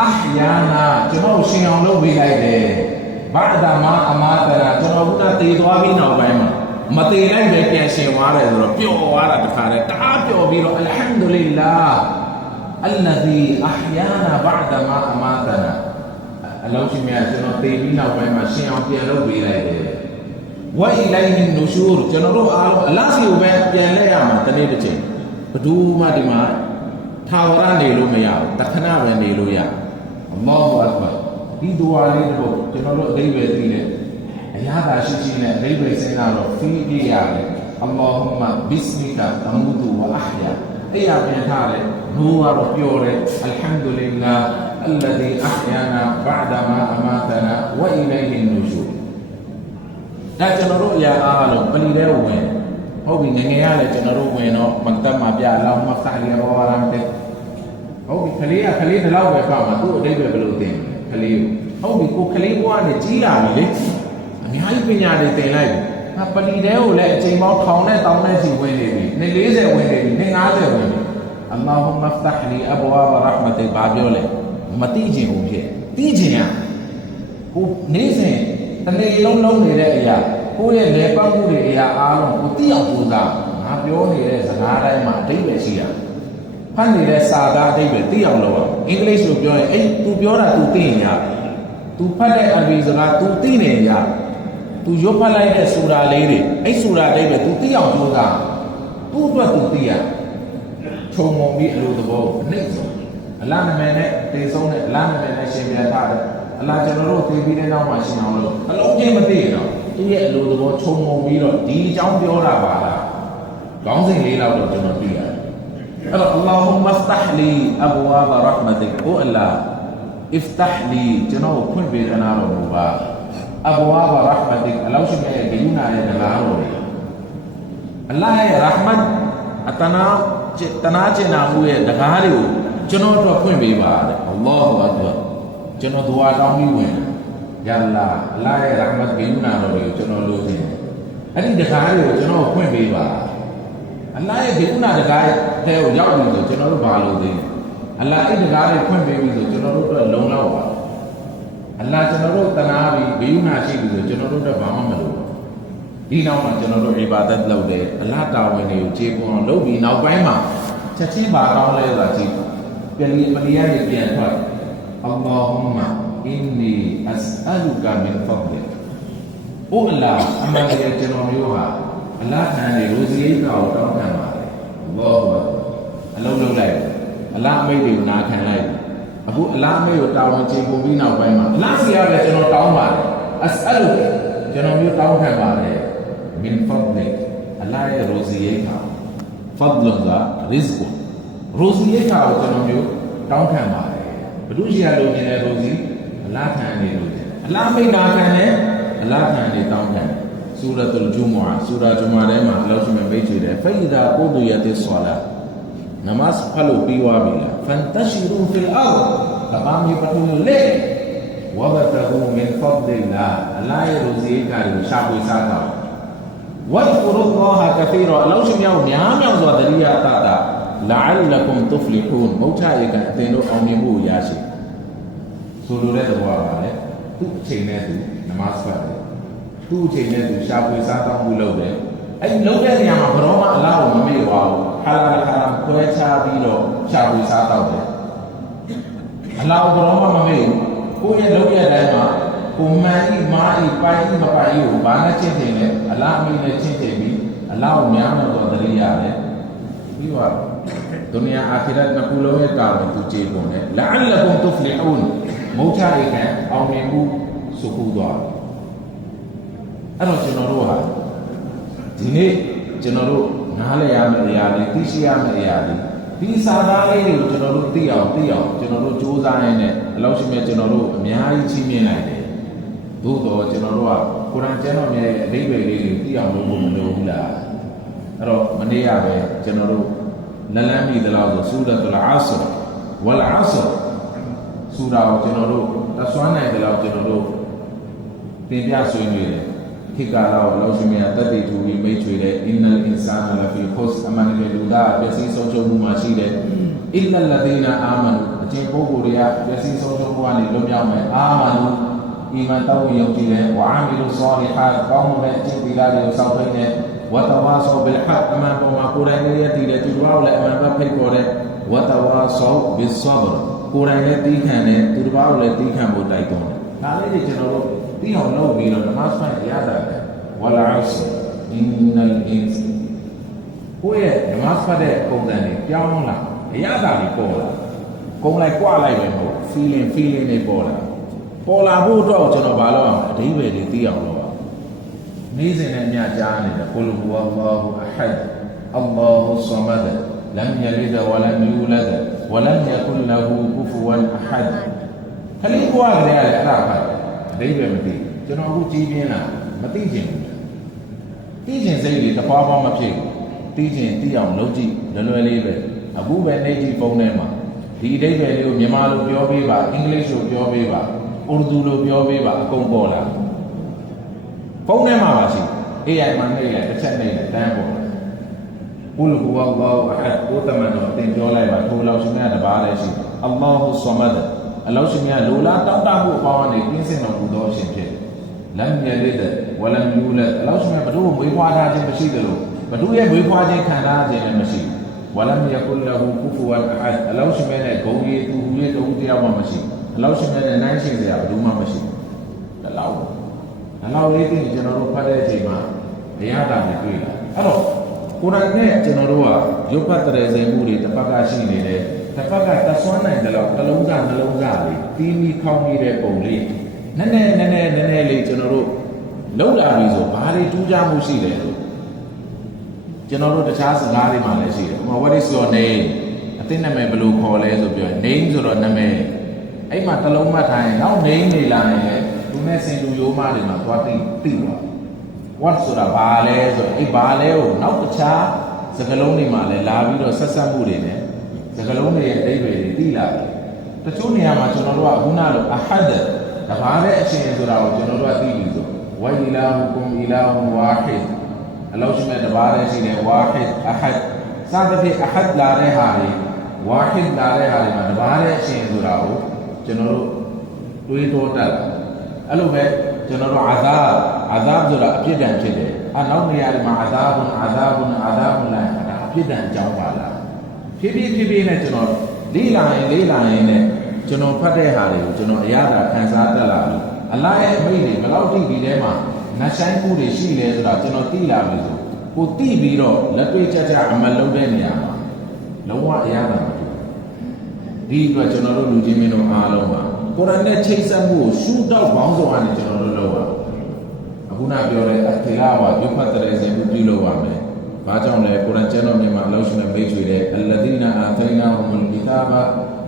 အဟယာနာကျွန်တော်ရှင်အောင်လုပ်ပေးလိုက်တယ်ဘာဒါမအမာတရာကျွန်တော်ကတည်သွားပြီးနောက်ပိုင်းမှာမတည်လိုက်ပဲပြန်ရှင်သွားတယ်ဆိုတော့ပျော်သွားတာတခါတည်းတအားပျော်ပြီးတော့အလ်ဟမ်ဒူလ illah အလ္လာဒီအဟယာနာဘာဒါမအမာတရာအလောင်းရှင်များကျွန်တော်တည်ပြီးနောက်ပိုင်းမှာရှင်အောင်ပြန်လုပ်ပေးလိုက်တယ်ဝိလိုင်နူရှူရကျွန်တော်တို့အားလုံးအလတ်စီကိုပဲပြန်လဲရမှာတနေ့တစ်ချိန်ဘယ်သူမှဒီမှာထာဝရနေလို့မရဘူးတခဏပဲနေလို့ရအလ္လာဟူအက္ဘာ ဒီဒူဝါလေးတို့ကျွန်တော်တို့အဓိပ္ပာယ်သိတယ်အရာသာရှိရှိနဲ့အဓိပ္ပာယ်စဉ်းစားတော့ဖီးပြရတယ်အလ္လာဟူမ္မဘစ်မီကာအမူတူဝအဟယာအဲ့ရပြန်ထားတယ်နိုးကတော့ပြောတယ်အလ်ဟမ်ဒူလ illah အလ္လာဒီအဟယာနာဘအဒမာအမာတနာဝအီလိုင်ဟင်နူရှူဒါကျွန်တော်တို့အရာအားလုံးပလီတဲ့ဝင်ဟုတ်ပြီငငယ်ရလဲကျွန်တော်တို့ဝင်တော့မကတ်မှာပြအလောင်းမစာရီရောရမ်းတဲ့ဟုတ်ပြီခလေးဒီလောက်ပဲပေါ့မှာသူ့အတိတ်ပဲဘယ်လိုသင်ခလေးဟုတ်ပြီကိုခလေးဘွားနဲ့ကြီးလာပြီလေအများကြီးပညာတွေသင်လိုက်ပြီပလီတဲ့ကိုလည်းအချိန်ပေါင်းထောင်နဲ့တောင်းနဲ့စီဝင်နေပြီနှစ်40ဝင်နေပြီနှစ်50ဝင်ပြီအလ္လာဟူမဖ်တဟ်လီအဘဝါဘရဟ်မတ်ဘာပြောလဲမတိကျင်ဘူးဖြစ်တိကျင်ရကိုနေ့စဉ်တစ်နေ့လုံးလုံးနေတဲ့အရာကိုယ့်ရဲ့လေပတ်မှုတွေအရာအားလုံးကိုသိအောင်ကြိုးစားငါပြောနေတဲ့စကားတိုင်းမှာအတိတ်ပဲရှိတာဖတ်နေတဲ့စာသားအတိတ်ပဲသိအောင်လုပ်အောင်အင်္ဂလိပ်လိုပြောရင်အဲ့ तू ပြောတာ तू သိရင်ရ तू ဖတ်တဲ့အဘီစကား तू သိနေရ तू ရွတ်ဖတ်လိုက်တဲ့ဆိုရာလေးတွေအဲ့ဆိုရာအတိတ်ပဲ तू သိအောင်ကြိုးစားသူ့အတွက် तू သိရခြုံငုံပြီးအလိုသဘောအနှိမ့်ဆုံးအလားနာမည်နဲ့တေဆုံးနဲ့အလားနာမည်နဲ့ရှင်ပြန်ထားတယ်အလားကျွန်တော်တို့သိပြီးတဲ့နောက်မှာရှင်းအောင်လို့အလုံးချင်းမသိရင်တော့သူ့ရဲ့အလိုသဘောခြုံငုံပြီးတော့ဒီအကြောင်းပြောတာပါလားခေါင်းစဉ်လေးလောက်တော့ကျွန်တော်သိရတယ်အဲ့တော့ Allahumma iftah li abwaab rahmatik ဟိုအလား iftah li ကျွန်တော်ဖွင့်ပေးသနာတော်မူပါ abwaab rahmatik အလောင်းရှင်ရဲ့ဂရုဏာရဲ့တရားတော်တွေအလ္လာဟ်ရဲ့ rahmat အတနာကျင်နာမှုရဲ့တရားတွေကိုကျွန်တော်တို့ဖွင့်ပေးပါတဲ့ Allahu Akbar ကျွန်တော်ဒူဝါတောင်းပြီးဝင်ယာလာအလ္လာဟ်ရဲ့ rahmat ဂရုဏာတော်တွေကိုကျွန်တော်လိုချင်တယ်အဲ့ဒီတရားတွေကိုကျွန်တော်ဖွင့်ပေးပါအလ္လာဟ်ရဲ့ဂရုဏာတရားတဲ့ကိုရောက်ပြီဆိုကျွန်တော်တို့ဘာလို့သိအလ္လာဟ်အဲ့တရားတွေဖွင့်ပေးပြီဆိုကျွန်တော်တို့အတွက်လုံလောက်ပါအလ္လာဟ်ကျွန်တော်တို့တနာပြီးဂရုဏာရှိပြီဆိုကျွန်တော်တို့အတွက်ဘာမှမလိုဒီနောက်မှာကျွန်တော်တို့ ibadat လုပ်တယ်အလ္လာဟ်တာဝန်တွေကိုခြေပွန်အောင်လုပ်ပြီးနောက်ပိုင်းမှာချက်ချင်းပါကောင်းလဲဆိုတာကြည့်ပြန်ပြီးပလီယာတွေပြန်ထွက် Allahumma inni as'aluka min fadlik အိုအလ္လာဟ်အမှန်တရားကျွန်တော်မျိုးဟာအလ္လာဟ်ထံနေရိုဇီအိတ်ကိုတောင်းခံပါတယ် Allahu Akbar အလုံးလုံးလိုက်အလ္လာဟ်အမိန့်တွေကိုနာခံလိုက်အခုအလ္လာဟ်အမိန့်ကိုတာဝန်ခြေပွန်ပြီးနောက်ပိုင်းမှာအလ္လာဟ်စီကလည်းကျွန်တော်တောင်းပါတယ် as'aluka ကျွန်တော်မျိုးတောင်းခံပါတယ်min fadlik အလ္လာဟ်ရဲ့ရိုဇီအိတ်ကိုfadlun za rizq ရိုဇီအိတ်ကိုကျွန်တော်မျိုးတောင်းခံပါတယ်ဘုသူရှိရလို့နေတယ်ရိုဇီအလ္လာဟ်ထံနေလို့အလ္လာဟ်မိန့်နာခံတယ်အလ္လာဟ်ထံနေတောင်းခံဆူရတ်အလ်ဂျူမွာဆူရာဂျူမွာထဲမှာအလ္လာဟ်ရှင်မိတ်ချေတယ်ဖိုင်ဒါကိုဒူယတ်ဆလာနမတ်ဖလို့ပြီးသွားပြီလားဖန်တရှိရူဖီလ်အာကဘာမီပတူလေဝဘတဟူမင်ဖဒလ်လာအလ္လာဟ်ရဲ့ရိုဇီအိတ်ကိုရှာဖွေစားတော့واذكروا الله كثيرا အလုံးစုံများများစွာတရိယာတတာ لعلكم تفلحون မௌထရေကအသင်တို့အောင်မြင်မှုရရှိဆိုလိုတဲ့သဘောပါလေသူ့အချိန်နဲ့သူနမတ်ဖတ်တယ်သူ့အချိန်နဲ့သူရှာဖွေစားတောင်းမှုလုပ်တယ်အဲ့လုပ်တဲ့နေရာမှာဘရောမအလ္လာဟ်ကိုမမေ့ပါဘူးဟာလာခါရမ်ခွဲခြားပြီးတော့ရှာဖွေစားတောင်းတယ်အလ္လာဟ်ဘရောမမမေ့ဘူးကိုယ့်ရဲ့လုပ်ရတဲ့အတိုင်းမှာကိုမှန်ဤမာဤပိုင်ဤမပိုင်ဤကိုဘာနဲ့ချင်းချင်းလဲအလားအမိနဲ့ချင်းချင်းပြီးအလားကိုများများတော့တရိယာလဲပြီးတော့ဒုနီယာအာခီရတ်နှစ်ခုလုံးရဲ့ကာဝန်သူကျေပွန်တယ်လအလ္လကုမ်တုဖလီဟူန်မௌချရိကံအောင်မြင်မှုစုခုသွားအဲ့တော့ကျွန်တော်တို့ဟာဒီနေ့ကျွန်တော်တို့နားလည်ရမယ့်အရာတွေသိရှိရမယ့်အရာတွေဒီစာသားလေးတွေကိုကျွန်တော်တို့သိအောင်ကျွန်တော်တို့စူးစမ်းရင်းနဲ့အလောက်ရှိမဲ့ကျွန်တော်တို့အများကြီးချီးမြှင့်နိုင်တယ်သို့တော့ကျွန်တော်တို့ကကုရ်အာန်ကျမ်းတော်ရဲ့အဓိပ္ပာယ်လေးတွေသိအောင်လုပ်ဖို့မလိုဘူးလားအဲ့တော့မနေ့ကပဲကျွန်တော်တို့လလန်းမိသလားဆိုဆူရတ်အလ်အာဆရဝလ်အာဆရဆူရာကိုကျွန်တော်တို့တဆွမ်းနိုင်သလားကျွန်တော်တို့သင်ပြဆွေးနွေးတယ်ခိကာလာကိုလောက်ရှိမြတ်တတိထူပြီးမိတ်ချွေတယ်အင်နလ်အင်ဆာနလဖီခုစ်အမှန်တကယ်လူသားပျက်စီးဆုံးရှုံးမှုမှာရှိတယ်အီလလ်လဒီနာအာမနူအကျင့်ပုဂ္ဂိုလ်တွေကပျက်စီးဆုံးရှုံးမှုကနေလွတ်မြောက်မယ်အာမနူiman tahu yang tidak wa amilu salihat kaum mengecik bila dia sampainya wa tawasaw bil haq aman pemakuran dia tidak tudwa oleh aman bapai kore wa tawasaw bis sabr kurangnya tikhan ne tudwa oleh tikhan bodai ton kali niကျွန်တော်တို့ပြီးအောင်လုပ်ပြီးတော့နမတ်ဖတ်ရတာပဲဝလာအစ်innal ins ကိုယ့်ရဲ့နမတ်ဖတ်တဲ့ပုံစံတွေပြောင်းလာအရသာတွေပေါ်လာကုန်းလိုက်ကြွလိုက်ပဲမဟုတ် feeling တွေပေါ်လာ ပေါ်လာဖို့အတွက်ကျွန်တော်ဘာလို့အောင်အဓိပ္ပာယ်တွေသိအောင်လုပ်အောင်နေ့စဉ်နဲ့ညကြားနေတယ်ကုလဟူအလ္လာဟူအဟဒ်အလ္လာဟူဆမဒ်လမ်ယလဒ်ဝလမ်ယူလဒ်ဝလမ်ယကွန်လဟူကုဖူဝန်အဟဒ်ခလေးကွာကြတယ်အဲ့ဒါဖတ်အဓိပ္ပာယ်မသိကျွန်တော်အခုကြီးပြင်းလာမသိချင်ဘူးသိချင်စိတ်တွေတပွားပွားမဖြစ်သိချင်သိအောင်လုပ်ကြည့်လွယ်လွယ်လေးပဲအခုပဲနေကြည့်ပုံထဲမှာဒီအဓိပ္ပာယ်လေးကိုမြန်မာလိုပြောပေးပါအင်္ဂလိပ်လိုပြောပေးပါဥရဒူလိုပြောပေးပါအကုန်ပေါ်လာပုံထဲမှာပါရှိ AI မှာနေလိုက်တစ်ချက်နေလိုက်တန်းပေါ်လာကုလဟူအလ္လာဟူအဟဒ်ကိုတမန်တော်အသင်ပြောလိုက်ပါထိုလောက်ရှင်များတပါးလည်းရှိအလ္လာဟူဆမဒ်အလောရှင်များလိုလားတောင်းတမှုအပေါင်းနဲ့ပြင်းစင်တော်မူသောအရှင်ဖြစ်လမ်ယလဒ်ဝလမ်ယူလဒ်အလောရှင်များဘုရားမွေးဖွားထားခြင်းမရှိသလိုဘုရားရဲ့မွေးဖွားခြင်းခံထားခြင်းလည်းမရှိဝလမ်ယကွန်လဟူကုဖူဝန်အဟဒ်အလောရှင်များနဲ့ဂုံကြီးသူဟူရဲ့တုံးတရားမှမရှိအလောရှင်များနဲ့နိုင်ရှင်စရာဘယ်သူမှမရှိတလောက်လေးသိကျွန်တော်တို့ဖတ်တဲ့အချိန်မှာဘုရားတာနဲ့တွေ့လာအဲ့တော့ကိုယ်တိုင်နဲ့ကျွန်တော်တို့ကရုပ်ဖတ်တဲ့စေမှုတွေတစ်ပတ်ကရှိနေတယ်တစ်ပတ်ကတဆွမ်းနိုင်တယ်လို့တစ်လုံးစားနှလုံးစားလေးတီးပြီးခေါင်းနေတဲ့ပုံလေးနည်းနည်းလေးကျွန်တော်တို့လောက်လာပြီဆိုဘာတွေထူးခြားမှုရှိလဲဆိုကျွန်တော်တို့တခြားစကားတွေမှာလည်းရှိတယ်။ What is your name အသိနာမည်ဘယ်လိုခေါ်လဲဆိုပြီး name ဆိုတော့နာမည်အဲ့မှာတစ်လုံးမှတ်ထားရင်နောက် name နေလာရင်သူနဲ့စင်လူရိုးမတွေမှာသွားသိသွား what ဆိုတာဘာလဲဆိုတော့အဲ့ဘာလဲကိုနောက်တခြားစကားလုံးတွေမှာလည်းလာပြီးတော့ဆက်ဆက်မှုတွေနဲ့စကားလုံးတွေရဲ့အဓိပ္ပာယ်တွေသိလာတယ်တချို့နေရာမှာကျွန်တော်တို့ကခုနလိုအဟဒ်တဘာနဲ့အရှင်ဆိုတာကိုကျွန်တော်တို့ကသိပြီဆိုဝိလာဟူကုမ်အီလာဟူဝါဟီဒ်အလောရှိမဲ့တဘာနဲ့ရှိတယ်ဝါဟီဒ်အဟဒ်စသဖြင့်အဟဒ်လာတဲ့ဟာတွေဝါဟီဒ်လာတဲ့ဟာတွေမှာတဘာနဲ့အရှင်ဆိုတာကိုကျွန်တော်တို့တွေးတောတတ်အဲ့လိုပဲကျွန်တော်တို့အာဇာဆိုတာအပြစ်ဒဏ်ဖြစ်တယ်အနောက်နေရာတွေမှာအာဇာဘွန်လာအပြစ်ဒဏ်အကြောင်းပါလားဖြည်းဖြည်းနဲ့ကျွန်တော်လေးလာရင်နဲ့ကျွန်တော်ဖတ်တဲ့ဟာတွေကိုကျွန်တော်အရသာခံစားတတ်လာပြီအလားရဲ့အမိတ်တွေဘယ်လောက်ထိဒီထဲမှာနှဆိုင်မှုတွေရှိလဲဆိုတာကျွန်တော်သိလာပြီဆိုကိုသိပြီးတော့လက်တွေ့ကြအမှတ်လုပ်တဲ့နေရာမှာလုံးဝအရသာမတူဒီအတွက်ကျွန်တော်တို့လူချင်းမင်းတို့အားလုံးပါကိုရနဲ့ချိတ်ဆက်မှုကိုရှူတော့ဘောင်းဆောင်ကနေကျွန်တော်တို့လုပ်ပါအခုနပြောတဲ့အထေလာဝရုပ်ဖတ်တဲ့စေမှုပြုလုပ်ပါမယ်။ဘာကြောင့်လဲကိုရကျမ်းတော်မြန်မာအလို့ရှင်နဲ့မိတ်ဆွေတဲ့အလ္လဒီနာအာသိနာဟူမလ်ကီတာဘာ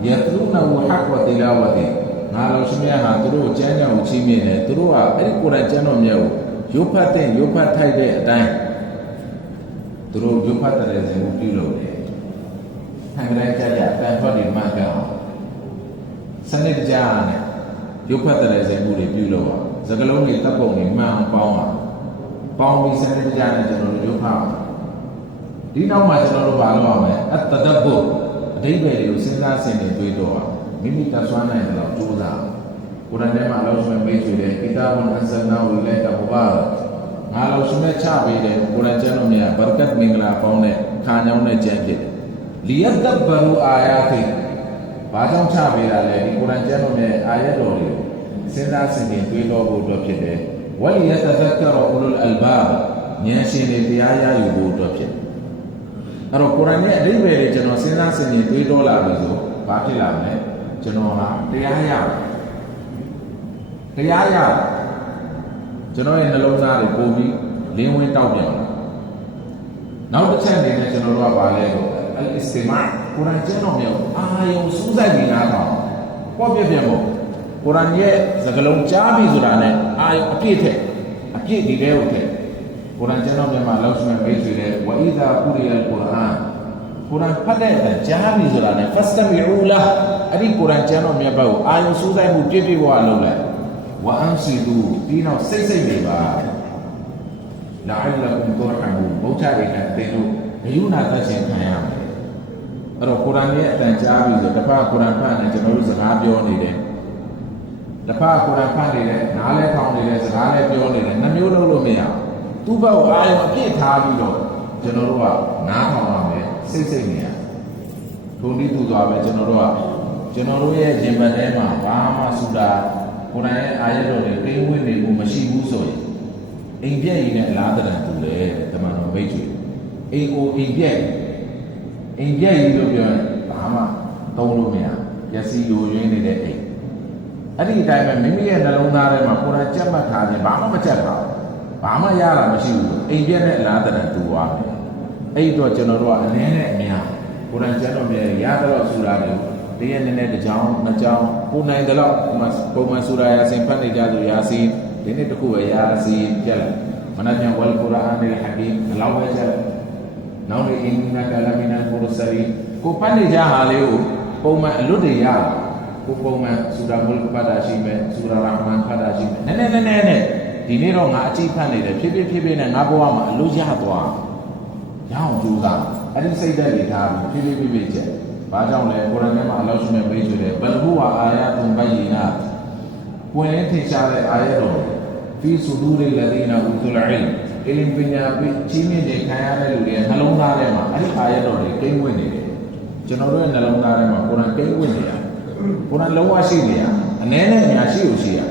ယတလူနာဟူဟက်ဝတီလာဝတီငါလို့ရှင်များဟာသူတို့ကျမ်းကြောင်ကိုချီးမြှင့်တယ်သူတို့ကအဲ့ဒီကိုရကျမ်းတော်မြတ်ကိုရုပ်ဖတ်ထိုက်တဲ့အတိုင်းသူတို့ရုပ်ဖတ်တဲ့စေမှုပြုလုပ်တယ်။ခံကြတဲ့ကြတန်ထွက်တွေမှတ်ကြအောင်စနစ်ကြနဲ့ရုပ်ဖတ်တဲ့စေမှုတွေပြုလုပ်အောင်စကလုံးတွေတပ်ပုံတွေမှန်ပေါင်းပြီးစနစ်ကြနဲ့ကျွန်တော်တို့ရုပ်ဖတ်ဒီနောက်မှာကျွန်တော်တို့ဘာလုပ်ရမလဲအတ္တဒဘုအဓိပ္ပာယ်တွေကိုစဉ်းစားဆင်ခြင်တွေးတော့မိမိတဆွမ်းနိုင်တဲ့လောက်ကြိုးစားကိုယ်တိုင်ထဲမှာအလို့ရှင်မိတ်ဆွေတဲ့ကိတာဘွန်အန်ဆန်နာဝီလိုက်ကဘဘာငါလို့ရှင်နဲ့ချပေးတယ်ကိုယ်တိုင်ကျမ်းတော်များဘာရကတ်မင်္ဂလာပေါင်းတဲ့ခါညောင်းတဲ့ကျမ်းဖြစ်တယ်လီယတ်တဘရူအာယာတိဘာကြောင့်ချပေးတာလဲဒီကိုယ်တိုင်ကျမ်းတော်များအာယတ်တော်တွေကိုစဉ်းစားဆင်ခြင်တွေးတော့ဖို့အတွက်ဖြစ်တယ်ဝလီယတ်တဇက်ကရအူလုလ်အလ်ဘာဉာဏ်ရှင်တွေတရားရယူဖို့အတွက်ဖြစ်တယ်အဲ့တော့ကိုယ်တိုင်ရဲ့အဓိပ္ပာယ်တွေကျွန်တော်စဉ်းစားဆင်ခြင်တွေးတော့လာပြီဆိုဘာဖြစ်လာမလဲကျွန်တော်ဟာတရားရကျွန်တော်ရဲ့နှလုံးသားတွေပို့ပြီးလင်းဝင်တောက်ပြန်လာနောက်တစ်ချက်အနေနဲ့ကျွန်တော်တို့ကပါလဲတော့အလ်အစ္စတီမာကိုယ်တိုင်ကျမ်းတော်မျိုးအာယုံစူးစိုက်ပြီးနားထောင်ပေါ့ပြပြမို့ကိုယ်တိုင်ရဲ့စကားလုံးကြားပြီဆိုတာနဲ့အာယုံအပြည့်ဒီတဲကိုထည့်ကိုယ်တိုင်ကျမ်းတော်မျိုးမှာလောက်ရှိမဲ့မိတ်ဆွေတဲ့ဝအီဇာကူရီယယ်ကုရ်အာန်ကိုယ်တိုင်ဖတ်တဲ့ကြားပြီဆိုတာနဲ့ဖတ်စတမီအူလာအဲ့ဒီကိုယ်တိုင်ကျမ်းတော်မျိုးဘက်ကိုအာယုံစူးစိုက်မှုပြည့်ဝလုပ်လိုက်ဝအန်စီတူဒီနောက်စိတ်နေပါလာအလကုမ်တောဟဘူဘုရားရဲ့တင်လို့ဂယုဏသက်ရှင်ခံရမယ်အဲ့တော့ကုရ်အာန်ရဲ့အတန်ကြားပြီဆိုတစ်ဖက်ကုရ်အာန်ဖတ်နေကျွန်တော်တို့စကားပြောနေတယ်တစ်ဖက်ကုရ်အာန်ဖတ်နေတယ်နားလဲထောင်နေတယ်စကားလဲပြောနေတယ်နှမျိုးလုံးလို့မရသူ့ဘက်ကိုအာရုံအပြည့်ထားပြီးတော့ကျွန်တော်တို့ကနားထောင်ရမယ်စိတ်နေရထုံတိတူသွားပဲကျွန်တော်တို့ရဲ့ရင်ပတ်ထဲမှာဘာမှစူတာကိုယ်တိုင်ရဲ့အာရတော်တွေတိမ်ဝင်းနေမှုမရှိဘူးဆိုရင်အိမ်ပြက်ရည်နဲ့အလားတန်တူတယ်တမန်တော်မိတ်ဆွေအိမ်ပြက်ရည်လို့ပြောရင်ဘာမှသုံးလို့မရပျက်စီးလိုရင်းနေတဲ့အိမ် အဲ့ဒီအတိုင်းပဲမိမိရဲ့နှလုံးသားထဲမှာကိုယ်တိုင်ကြက်မှတ်ထားခြင်းဘာမှမကြက်ပါဘူးဘာမှရတာမရှိဘူးအိမ်ပြက်နဲ့အလားတန်တူသွားတယ်အဲ့ဒီတော့ကျွန်တော်တို့ကအနည်းနဲ့အများကိုယ်တိုင်ကျမ်းတော်မြတ်ရတော့ဆူတာတယ်တရက်နည်းနည်းတစ်ကြောင်းနှစ်ကြောင်းကိုယ်နိုင်တယ်လို့ပုံမှန်ဆူရာယာစင်ဖတ်နေကြသူယာစီဒီနေ့တခုပဲယာစီပြက်လိုက်မနက်ဖြန်ဝလ်ကုရ်အာန်အလ်ဟကီမ်ဒီလောက်ပဲကျက်လိုက်နောက်နေ့အင်နကလမီနလ်မူရဆလီကိုဖတ်နေကြဟာလေးကိုပုံမှန်အလွတ်တွေရကိုပုံမှန်ဆူရာမုလ်ဖတ်တာရှိမယ်ဆူရာရာမန်ဖတ်တာရှိမယ်နည်းနည်းနဲ့ဒီနေ့တော့ငါအကြည့်ဖတ်နေတယ်ဖြည်းဖြည်းနဲ့ငါဘဝမှာအလွတ်ရသွားရအောင်ကြိုးစားအဲ့ဒီစိတ်ဓာတ်တွေထားပြီးဖြည်းဖြည်းကျက်ဘာကြောင့်လဲကုရ်အာန်ထဲမှာအလောရှိမဲ့ပေးဆိုတယ်ဘလဟူဝါအာယာတုန်ဘယီနာပွင့်လင်းထင်ရှားတဲ့အာယတ်တော်ဖီဆူဒူရီလဒီနာဥတူလ်အီလ်အလင်ပညာပြီးကြီးမြင့်တဲ့ခံရတဲ့လူတွေနှလုံးသားထဲမှာအဲ့ဒီအာယတ်တော်တွေကိန်းဝင်နေတယ်ကျွန်တော်တို့ရဲ့နှလုံးသားထဲမှာကုရ်အာန်ကိန်းဝင်နေတာကုရ်အာန်လုံးဝရှိနေတာအနည်းနဲ့အများရှိလို့ရှိရ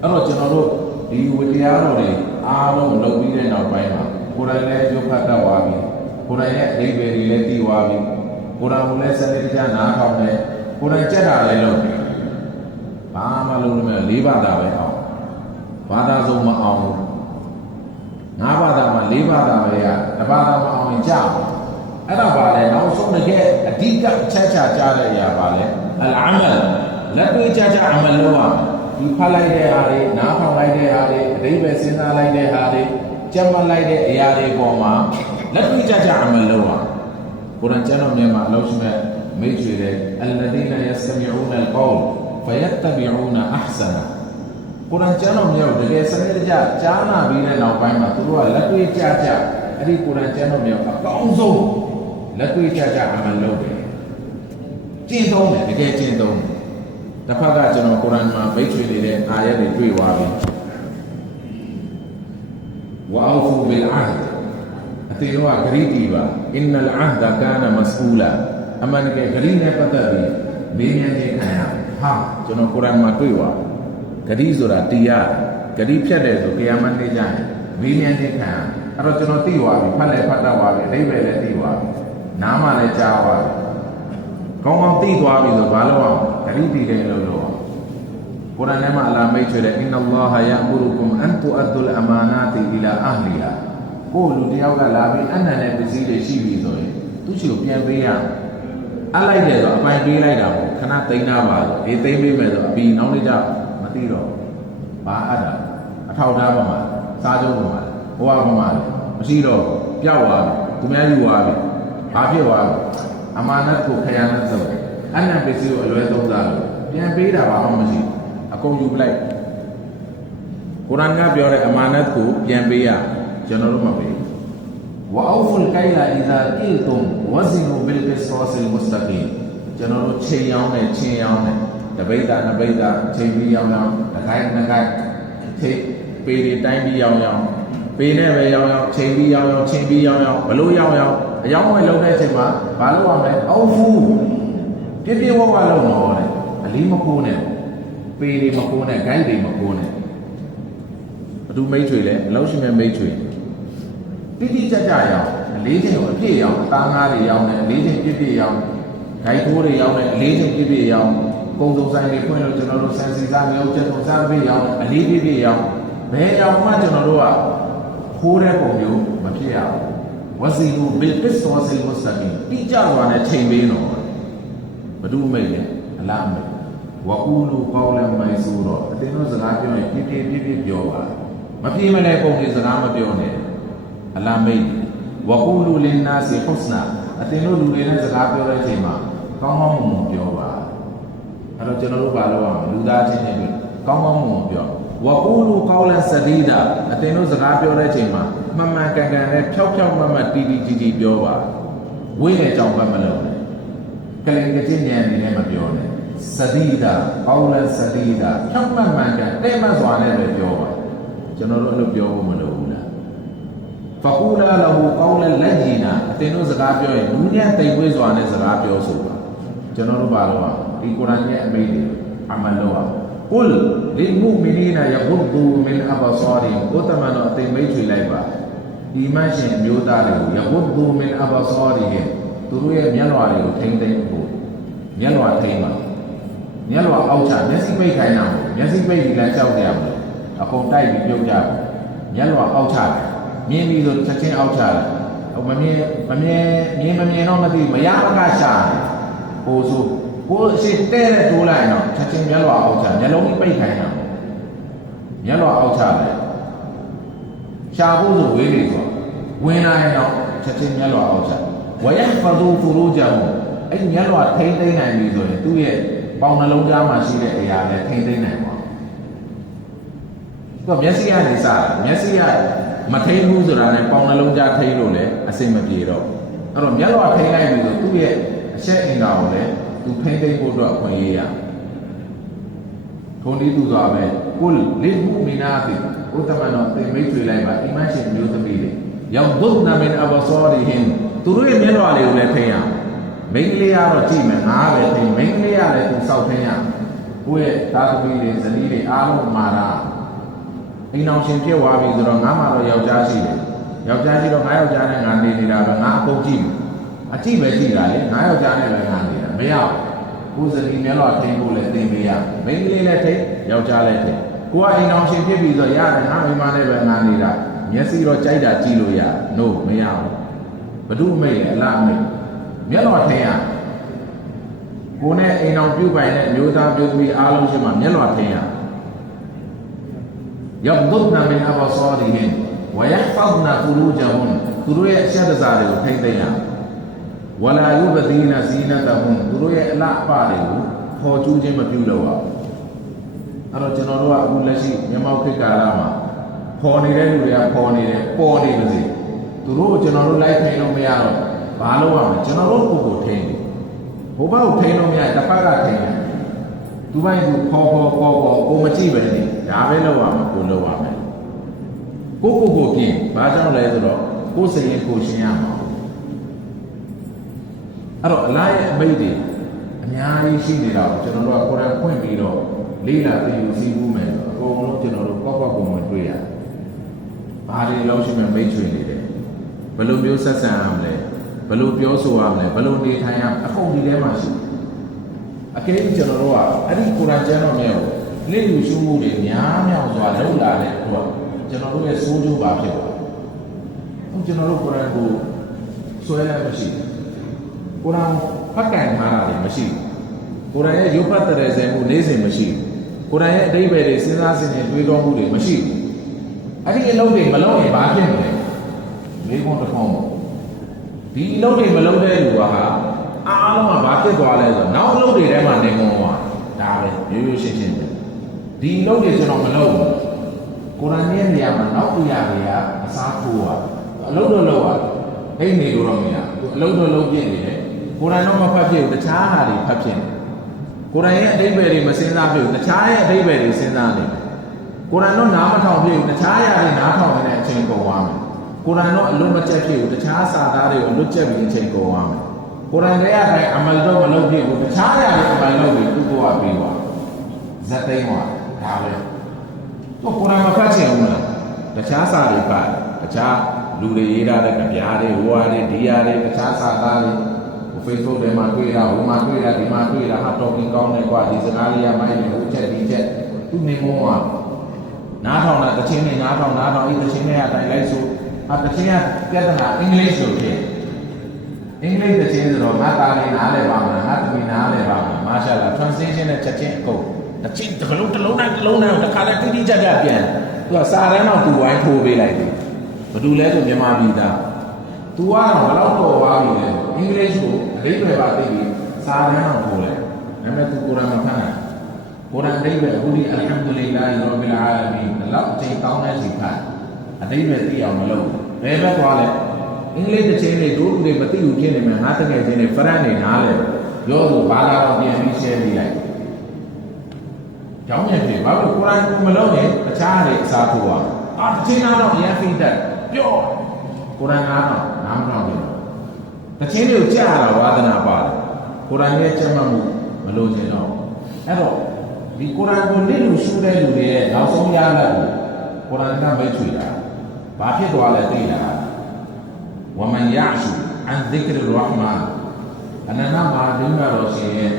အဲ့တော့ကျွန်တော်တို့ဒီဝတရားတော်တွေအားလုံးလုပ်ပြီးတဲ့နောက်ပိုင်းမှာကုရ်အာန်လည်းရုပ်ဖတ်တတ်သွားပြီကုရ်အာန်ရဲ့အဓိပ္ပာယ်တွေလည်းသိသွားပြီကုရ်အာန်ကိုလည်းစနစ်တကျနားထောင်တယ်ကုရ်အာန်ကြက်တာလည်းလုပ်တယ်ဘာမှလုပ်လို့မရ၄ဘာသာပဲအောင်ဘာသာစုံမအောင်၅ဘာသာမှာ၄ဘာသာပဲရတစ်ဘာသာမအောင်ရင်ကြာအဲ့ဒါပါလေနောက်ဆုံးတကယ်အဓိကအချက်ချကြားတဲ့အရာပါလေအလ်အမလ်လက်တွေ့ကြကြအမလ်လုပ်ရမယ်ဒီဖတ်လိုက်တဲ့ဟာတွေနားထောင်လိုက်တဲ့ဟာတွေအဓိပ္ပာယ်စဉ်းစားလိုက်တဲ့ဟာတွေကြက်မှတ်လိုက်တဲ့အရာတွေပေါ်မှာလက်တွေ့ကြကြအမလ်လုပ်ရကုရ်အာန်ကျမ်းတော်မြတ်မှာအလောရှိမဲ့မိတ်ဆွေတဲ့အလ္လဒီနာယစမီအူနလ်ကောလ်ဖယတ်တဘီအူနအဟ်ဆနာကုရ်အာန်ကျမ်းတော်မြတ်ကိုတကယ်စနစ်တကျကြားနာပြီးတဲ့နောက်ပိုင်းမှာသူတို့ကလက်တွေ့ကြကြအဲ့ဒီကုရ်အာန်ကျမ်းတော်မြတ်အကောင်းဆုံးလက်တွေ့ကြကြအမလ်လုပ်တယ်ကျင့်သုံးတယ်တကယ်ကျင့်သုံးတယ်တစ်ဖက်ကကျွန်တော်ကုရ်အာန်မှာမိတ်ဆွေနေတဲ့အာယတ်တွေတွေ့သွားပြီဝါအူဖူဘီလ်အာဟ်အတေရောဂရီတီပါအင်နလ်အာဟ်ဒကာနမစအူလာအမှန်တကယ်ဂရီနဲ့ပတ်သက်ပြီးမေးမြန်းခြင်းခံရဟာကျွန်တော်ကုရ်အာန်မှာတွေ့သွားဂရီဆိုတာတရားဂရီဖြတ်တယ်ဆိုကိယာမတ်နေ့ကျရင်မေးမြန်းခြင်းခံရအဲ့တော့ကျွန်တော်သိသွားပြီဖတ်လဲဖတ်တတ်သွားပြီအဓိပ္ပာယ်လည်းသိသွားပြီနားမှလည်းကြားသွားပြီကောင်းကောင်းသိသွားပြီဆိုဘာလို့အောင်ဂရီတည်တယ်လို့လို့ကုရ်အာန်ထဲမှာအလ္လာဟ်မိတ်ဆွေတဲ့အင်နလ္လာဟ်ယအမူရုကွမ်အန်တူအဒ်ဒုလ်အမာနာတီအီလာအဟ်လီဟာကိုလူတယောက်ကလာပြီးအနန္တနဲ့ပစ္စည်းတွေရှိပြီဆိုရင်သူ့ချီကိုပြန်ပေးရအပ်လိုက်တယ်ဆိုအပိုင်ပေးလိုက်တာပေါ့ခဏသိမ်းသားပါဆိုဒီသိမ်းပေးမယ်ဆိုအပြီးနောက်နေ့ကျမသိတော့ဘာအပ်တာအထောက်ထားပါမှာစားကြုံပါမှာဘဝပါမှာမရှိတော့ပျောက်သွားပြီသူများယူသွားပြီဘာဖြစ်သွားလဲအမာနတ်ကိုခယာနတ်ဆိုအနန္တပစ္စည်းကိုအလွဲသုံးစားလို့ပြန်ပေးတာဘာမှမရှိအကုန်ယူပလိုက်ကုရ်အာန်ကပြောတဲ့အမာနတ်ကိုပြန်ပေးရကျွန်တော်တို့မပေးဝါအူဖူလ်ကိုင်လာအီဇာကီလ်တုမ်ဝဇီနူဘီလ်ကစ္စရောစလ်မုစတကီမ်ကျွန်တော်တို့ချိန်ရောင်းနဲ့ချင်းရောင်းနဲ့တပိဋကနှစ်ပိဋကချိန်ပြီးရောင်းရောင်းတစ်ခိုက်နှစ်ခိုက်ချိန်ပေတွေတိုင်းပြီးရောင်းရောင်းပေနဲ့ပဲရောင်းရောင်းချိန်ပြီးရောင်းရောင်းချိန်ပြီးရောင်းရောင်းဘလို့ရောင်းရောင်းအယောင်းဝယ်လုံးတဲ့အချိန်မှာဘာလို့ရမလဲအူဖူပြည့်ပြည့်ဝဝလုံးတော့တယ်အလီမကိုးနဲ့ပေတွေမကိုးနဲ့ဂိုက်တွေမကိုးနဲ့ဘသူမိတ်ဆွေလဲအလောက်ရှိမဲ့မိတ်ဆွေတိတိကျကျရောင်းအလေးချိန်ကိုအပြည့်ရောင်းအသားငါးတွေရောင်းတယ်အလေးချိန်ပြည့်ပြည့်ရောင်းဂိုက်ထိုးတွေရောင်းတယ်အလေးချိန်ပြည့်ပြည့်ရောင်းကုံစုံဆိုင်တွေဖွင့်လို့ကျွန်တော်တို့ဆန်စီစားမျိုးချက်ထုံစားပြည့်ရောင်းအလေးပြည့်ပြည့်ရောင်းဘယ်ရောင်းမှကျွန်တော်တို့ကခိုးတဲ့ပုံမျိုးမဖြစ်ရဘူးဝစီလူဘီလ်ကစ္စဝါစီလ်မုစတကီမ်တိကျစွာနဲ့ချိန်ပေးတော့ဘဒုမိတ်လဲအလားမိတ်ဝကူလူကောလမိုင်ဆိုတော့အတင်းတို့စကားပြောရင်ပြည့်ပြည့်ပြောပါမပြေမလဲပုံတွေစကားမပြောနဲ့အလားမိတ်ဝကူလူလင်နာစီဟုစနာအတင်းတို့လူတွေနဲ့စကားပြောတဲ့အချိန်မှာကောင်းကောင်းမွန်မွန်ပြောပါအဲ့တော့ကျွန်တော်တို့ဘာလုပ်ရမလဲလူသားချင်းတွေကောင်းကောင်းမွန်မွန်ပြောဝကူလူကောလဆဒီဒါအတင်းတို့စကားပြောတဲ့အချိန်မှာမှန်မှန်ကန်ကန်နဲ့ဖြောက်ဖြောက်မှတ်မှတ်တီတီကြီးကြီးပြောပါဝိနဲ့ကြောင်ပတ်မလုပ်နဲ့ကလင်ကချင်းညံနေနဲ့မပြောနဲ့ဆဒီဒါကောလဆဒီဒါဖြောက်မှတ်မှန်ကန်တဲ့မှတ်စွာနဲ့ပဲပြောပါကျွန်တော်တို့အဲ့လိုပြောဖို့မလိုဘူးလားဖကူလာလဟူကောလလက်ဂျီနာအတင်းတို့စကားပြောရင်လူညံ့တိမ်ဝေးစွာနဲ့စကားပြောဆိုပါကျွန်တော်တို့ဘာလို့อ่ะဒီကုရ်အာန်ရဲ့အမိန့်တွေအမလို့อ่ะကုလ်လင်မူမီနီနာယဂုဒူမင်အဘဆာရီဥတမန်တော်အသိမိတ်ထွေလိုက်ပါဒီမရှင်အမျိုးသားတွေကိုယဂုဒူမင်အဘဆာရီသူတို့ရဲ့မျက်လွှာတွေကိုထိမ့်သိမ့်ဖို့မျက်လွှာထိမ့်ပါ မျက်လွှာအောက်ချမျက်စိပိတ်ခိုင်းတာမျက်စိပိတ်ပြီးလည်းကြောက်ကြရမလို့အကုန်တိုက်ပြီးပြုတ်ကြတယ်မျက်လွှာအောက်ချတယ်မြင်ပြီးဆိုချက်ချင်းအောက်ချတယ်ဟိုမမြင်တော့မသိမရမကရှာတယ်ဟိုဆိုကိုအရှိတဲတဲ့တိုးလိုက်တော့ချက်ချင်းမျက်လွှာအောက်ချမျက်လုံးပိတ်ခိုင်းတာမျက်လွှာအောက်ချတယ်ရှာဖို့ဆိုဝေးနေဆိုဝင်လာရင်တော့ချက်ချင်းမျက်လွှာအောက်ချဝရဖဒူဖူရူဂျာအဲ့မျက်လွှာထိမ့်သိမ့်နိုင်ပြီဆိုရင်သူ့ရဲ့ပေါင်နှလုံးသားမှာရှိတဲ့အရာလည်းထိမ့်သိမ့်နိုင်ပါသူကမျက်စိကနေစတာမျက်စိကမထိမ့်ဘူးဆိုတာနဲ့ပေါင်နှလုံးသားထိမ့်လို့လည်းအဆင်မပြေတော့အဲ့တော့မျက်လွှာထိမ့်လိုက်ပြီဆိုသူ့ရဲ့အချက်အင်္ဂါကိုလည်းသူထိမ့်သိမ့်ဖို့အတွက်အခွင့်အရေးရထုံးတီးသူစွာပဲကုလလစ်မူမီနာတိဥတ္တမနောသင်မိတ်ဆွေလိုက်ပါအီမန်ရှင်မျိုးသမီးတွေရောက်ဘုဒ္ဓနာမင်အဘဆောရီဟင်သူတို့ရဲ့မျက်လွှာလေးကိုလည်းထိမ့်ရမိန်းကလေးကတော့ကြည့်မယ်ငါပဲထိမ့်မိန်းကလေးကလည်းသူစောက်ထိမ့်ရကိုယ့်ရဲ့သားသမီးတွေဇနီးတွေအားလုံးမာတာအိမ်အောင်ရှင်ဖြစ်သွားပြီဆိုတော့ငါမှတော့ယောက်ျားရှိတယ်ယောက်ျားရှိတော့ငါယောက်ျားနဲ့ငါနေနေတာပဲငါအကုန်ကြည့်အကြည့်ပဲကြည့်တာလေငါယောက်ျားနဲ့ပဲငါနေတာမရဘူးကိုယ်ဇနီးမျက်လွှာထိမ့်ဖို့လည်းသင်ပေးရမိန်းကလေးလည်းထိမ့်ယောက်ျားလည်းထိမ့်ကိုကအိမ်အောင်ရှင်ဖြစ်ပြီဆိုရတယ်ငါမိမနဲ့ပဲငါနေတာမျက်စိတော့ကြိုက်တာကြည့်လို့ရ no မရဘူးဘဒုမိတ်အလားမိတ်မျက်လွှာထိမ့်ရကိုနဲ့အိမ်အောင်ပြုတ်ပိုင်တဲ့မျိုးသားမျိုးသမီးအားလုံးရှိမှမျက်လွှာထိမ့်ရရောက်ဘုဒ္ဓနာမင်အဘဆောရီဟင်ဝယဖဒ်နာဖူရူဂျာဟွန်သူတို့ရဲ့အချက်တစားတွေကိုထိမ့်သိမ့်ရဝလာယုဘဒီနာဇီနတဟွန်သူတို့ရဲ့အလှအပတွေကိုခေါ်ကျူးခြင်းမပြုလုပ်အောင်အဲ့တော့ကျွန်တော်တို့ကအခုလက်ရှိမြန်မာခေတ်ကာလမှာခေါ်နေတဲ့လူတွေကခေါ်နေတယ်ပေါ်နေပါစေသူတို့ကိုကျွန်တော်တို့လိုက်ထိန်လို့မရတော့ဘာလို့ရမလဲကျွန်တော်တို့ကိုထိန်ဘိုးဘကိုထိန်လို့မရတစ်ဖက်ကထိန်တယ်သူပိုင်းသူခေါ်ကိုမကြည့်ပဲနေဒါပဲလုပ်ရမှာကိုလုပ်ရမယ်ကိုပြင်ဘာကြောင့်လဲဆိုတော့ကိုယ်စိတ်ရင်ကိုရှင်းရမှာအဲ့တော့အလားရဲ့အမိတ်တွေအများကြီးရှိနေတာကိုကျွန်တော်တို့ကကိုယ်တိုင်ဖွင့်ပြီးတော့လေးလာသိယူစီးမှုမယ်အကုန်လုံးကျွန်တော်တို့ကောက်ကိုဝင်တွေ့ရတယ်ဘာတွေလောက်ရှိမှမိတ်ဆွေနေတယ်ဘယ်လိုမျိုးဆက်ဆံရမလဲဘယ်လိုပြောဆိုရမလဲဘယ်လိုနေထိုင်ရအကုန်ဒီထဲမှာရှိအကယ်၍ကျွန်တော်တို့ကအဲ့ဒီကိုယ်တိုင်ကျမ်းတော်မြတ်ကိုလစ်ယူရှုမှုတွေများများစွာလုပ်လာတဲ့အတွက်ကျွန်တော်တို့ရဲ့စိုးကျိုးပါဖြစ်သွားဟုတ်ကျွန်တော်တို့ကိုယ်တိုင်ကိုဆွဲလိုက်မရှိကိုယ်တိုင်ဖတ်ကန်ထားတာတွေမရှိကိုယ်တိုင်ရဲ့ရုပ်ဖတ်တဲ့စေမှုလေးစဉ်မရှိကိုယ်တိုင်ရဲ့အဓိပ္ပာယ်တွေစဉ်းစားစဉ်းတွေတွေးတောမှုတွေမရှိဘူးအဲ့ဒီအလုပ်တွေမလုပ်ရင်ဘာဖြစ်မလဲမိဘတစ်ခေါက်ပေါ့ဒီအလုပ်တွေမလုပ်တဲ့လူကဟာအားလုံးကဘာဖြစ်သွားလဲဆိုတော့နောက်အလုပ်တွေထဲမှာနေကုန်သွားဒါပဲရိုးရိုးရှင်းရှင်းပဲဒီအလုပ်တွေကျွန်တော်မလုပ်ဘူးကိုယ်တိုင်ရဲ့နေရာမှာနောက်ပြရတွေကအစားထိုးရအလုပ်တော့လုပ်ရအိမ်နေလို့တော့မရအလုပ်တော့လုပ်ပြနေတယ်ကိုယ်တိုင်တော့မဖတ်ဖြစ်ဘူးတခြားဟာတွေဖတ်ဖြစ်နေကိုယ်တိုင်ရဲ့အဓိပ္ပာယ်တွေမစဉ်းစားဖြစ်ဘူးတခြားရဲ့အဓိပ္ပာယ်တွေစဉ်းစားနေတယ်ကိုယ်တိုင်တော့နားမထောင်ဖြစ်ဘူးတခြားຢာတွေနားထောင်နေတဲ့အချိန်ကုန်သွားမယ်ကိုယ်တိုင်တော့အလုံးမကျက်ဖြစ်ဘူးတခြားစာသားတွေကိုအလွတ်ကျက်ပြီးအချိန်ကုန်သွားမယ်ကိုယ်တိုင်လည်းအတိုင်းအမလတော့မလုပ်ဖြစ်ဘူးတခြားຢာတွေအမလလုပ်ပြီးသူ့ဘဝပြီးသွားဇက်သိမ်းသွားဒါပဲတော့ကိုယ်တိုင်မဖတ်ချင်ဘူးလားတခြားစာတွေဖတ်တခြားလူတွေရေးထားတဲ့ကြပြားတွေဟိုဟာတွေဒီဟာတွေတခြားစာသားတွေ Facebook ထဲမှာတွေ့တာဟိုမှာတွေ့တာဒီမှာတွေ့တာဟာတော့ပြင်ကောင်းတယ်ကွာဒီစကားလေးကမိုက်တယ်ဟိုချက်ဒီချက်သူ့နေမောကနားထောင်တာတစ်ချင်းနဲ့နားထောင်အဲ့တစ်ချင်းနဲ့အတိုင်းလိုက်ဆိုတစ်ချင်းကပြဿနာအင်္ဂလိပ်ဆိုဖြစ်အင်္ဂလိပ်တစ်ချင်းဆိုတော့ငါသားလေးနားလဲပါမလားငါသမီးနားလဲပါမလားမာရှာလာ translation နဲ့ချက်ချင်းအကုန်တစ်ချင်းတစ်လုံးနဲ့တစ်ခါတည်းတိတိကျကျပြန်သူကစာတန်းတော့သူဝိုင်းထိုးပေးလိုက်တယ်ဘာလို့လဲဆိုမြန်မာပြည်သားသူကတော့ဘယ်တော့တော်သွားပြီလဲအင်္ဂလိပ်ကိုအဓိပ္ပာယ်ပါသိပြီးစာတန်းတော့ထိုးလိုက်ဒါပေမဲ့သူကိုယ်တိုင်မဖတ်နိုင်ကိုယ်တိုင်အဓိပ္ပာယ်ဟူဒီအလ်ဟမ်ဒူလ illah ရောဘီလ်အာလမီဒါတော့အချိန်ကောင်းတဲ့စီဖတ်အဓိပ္ပာယ်သိအောင်မလုပ်ဘယ်ဘက်သွားလဲအင်္ဂလိပ်တစ်ချင်းတွေတို့လူတွေမသိဘူးဖြစ်နေမှာငါတကယ်ချင်းတွေဖရန့်နေနားလဲရောသူဘာသာတော့ပြန်ပြီး share ပေးလိုက်ကြောင်းပြန်ပြီဘာလို့ကိုယ်တိုင်မလုပ်ရင်တခြားတွေအစားထိုးသွားတစ်ချင်းတော့ရန်ဖိတတ်ပြော့ကိုယ်တိုင်နားတော့နားမတော့ဘူးတစ်ချင်းတွေကိုကြားရတာဝါသနာပါတယ်ကိုယ်တိုင်ရဲ့ချက်မှတ်မှုမလို့ချင်တော့အဲ့တော့ဒီကိုယ်တိုင်ကိုလစ်လို့ရှုတဲ့လူတွေရဲ့နောက်ဆုံးရလဒ်ကိုယ်တိုင်ကမိတ်ဆွေတာဘာဖြစ်သွားလဲသိတာဝမန်ယာရှုအန်ဇိကရ်ရ်မန်အနနာမာဒင်းကတော့ရှင်ရဲ့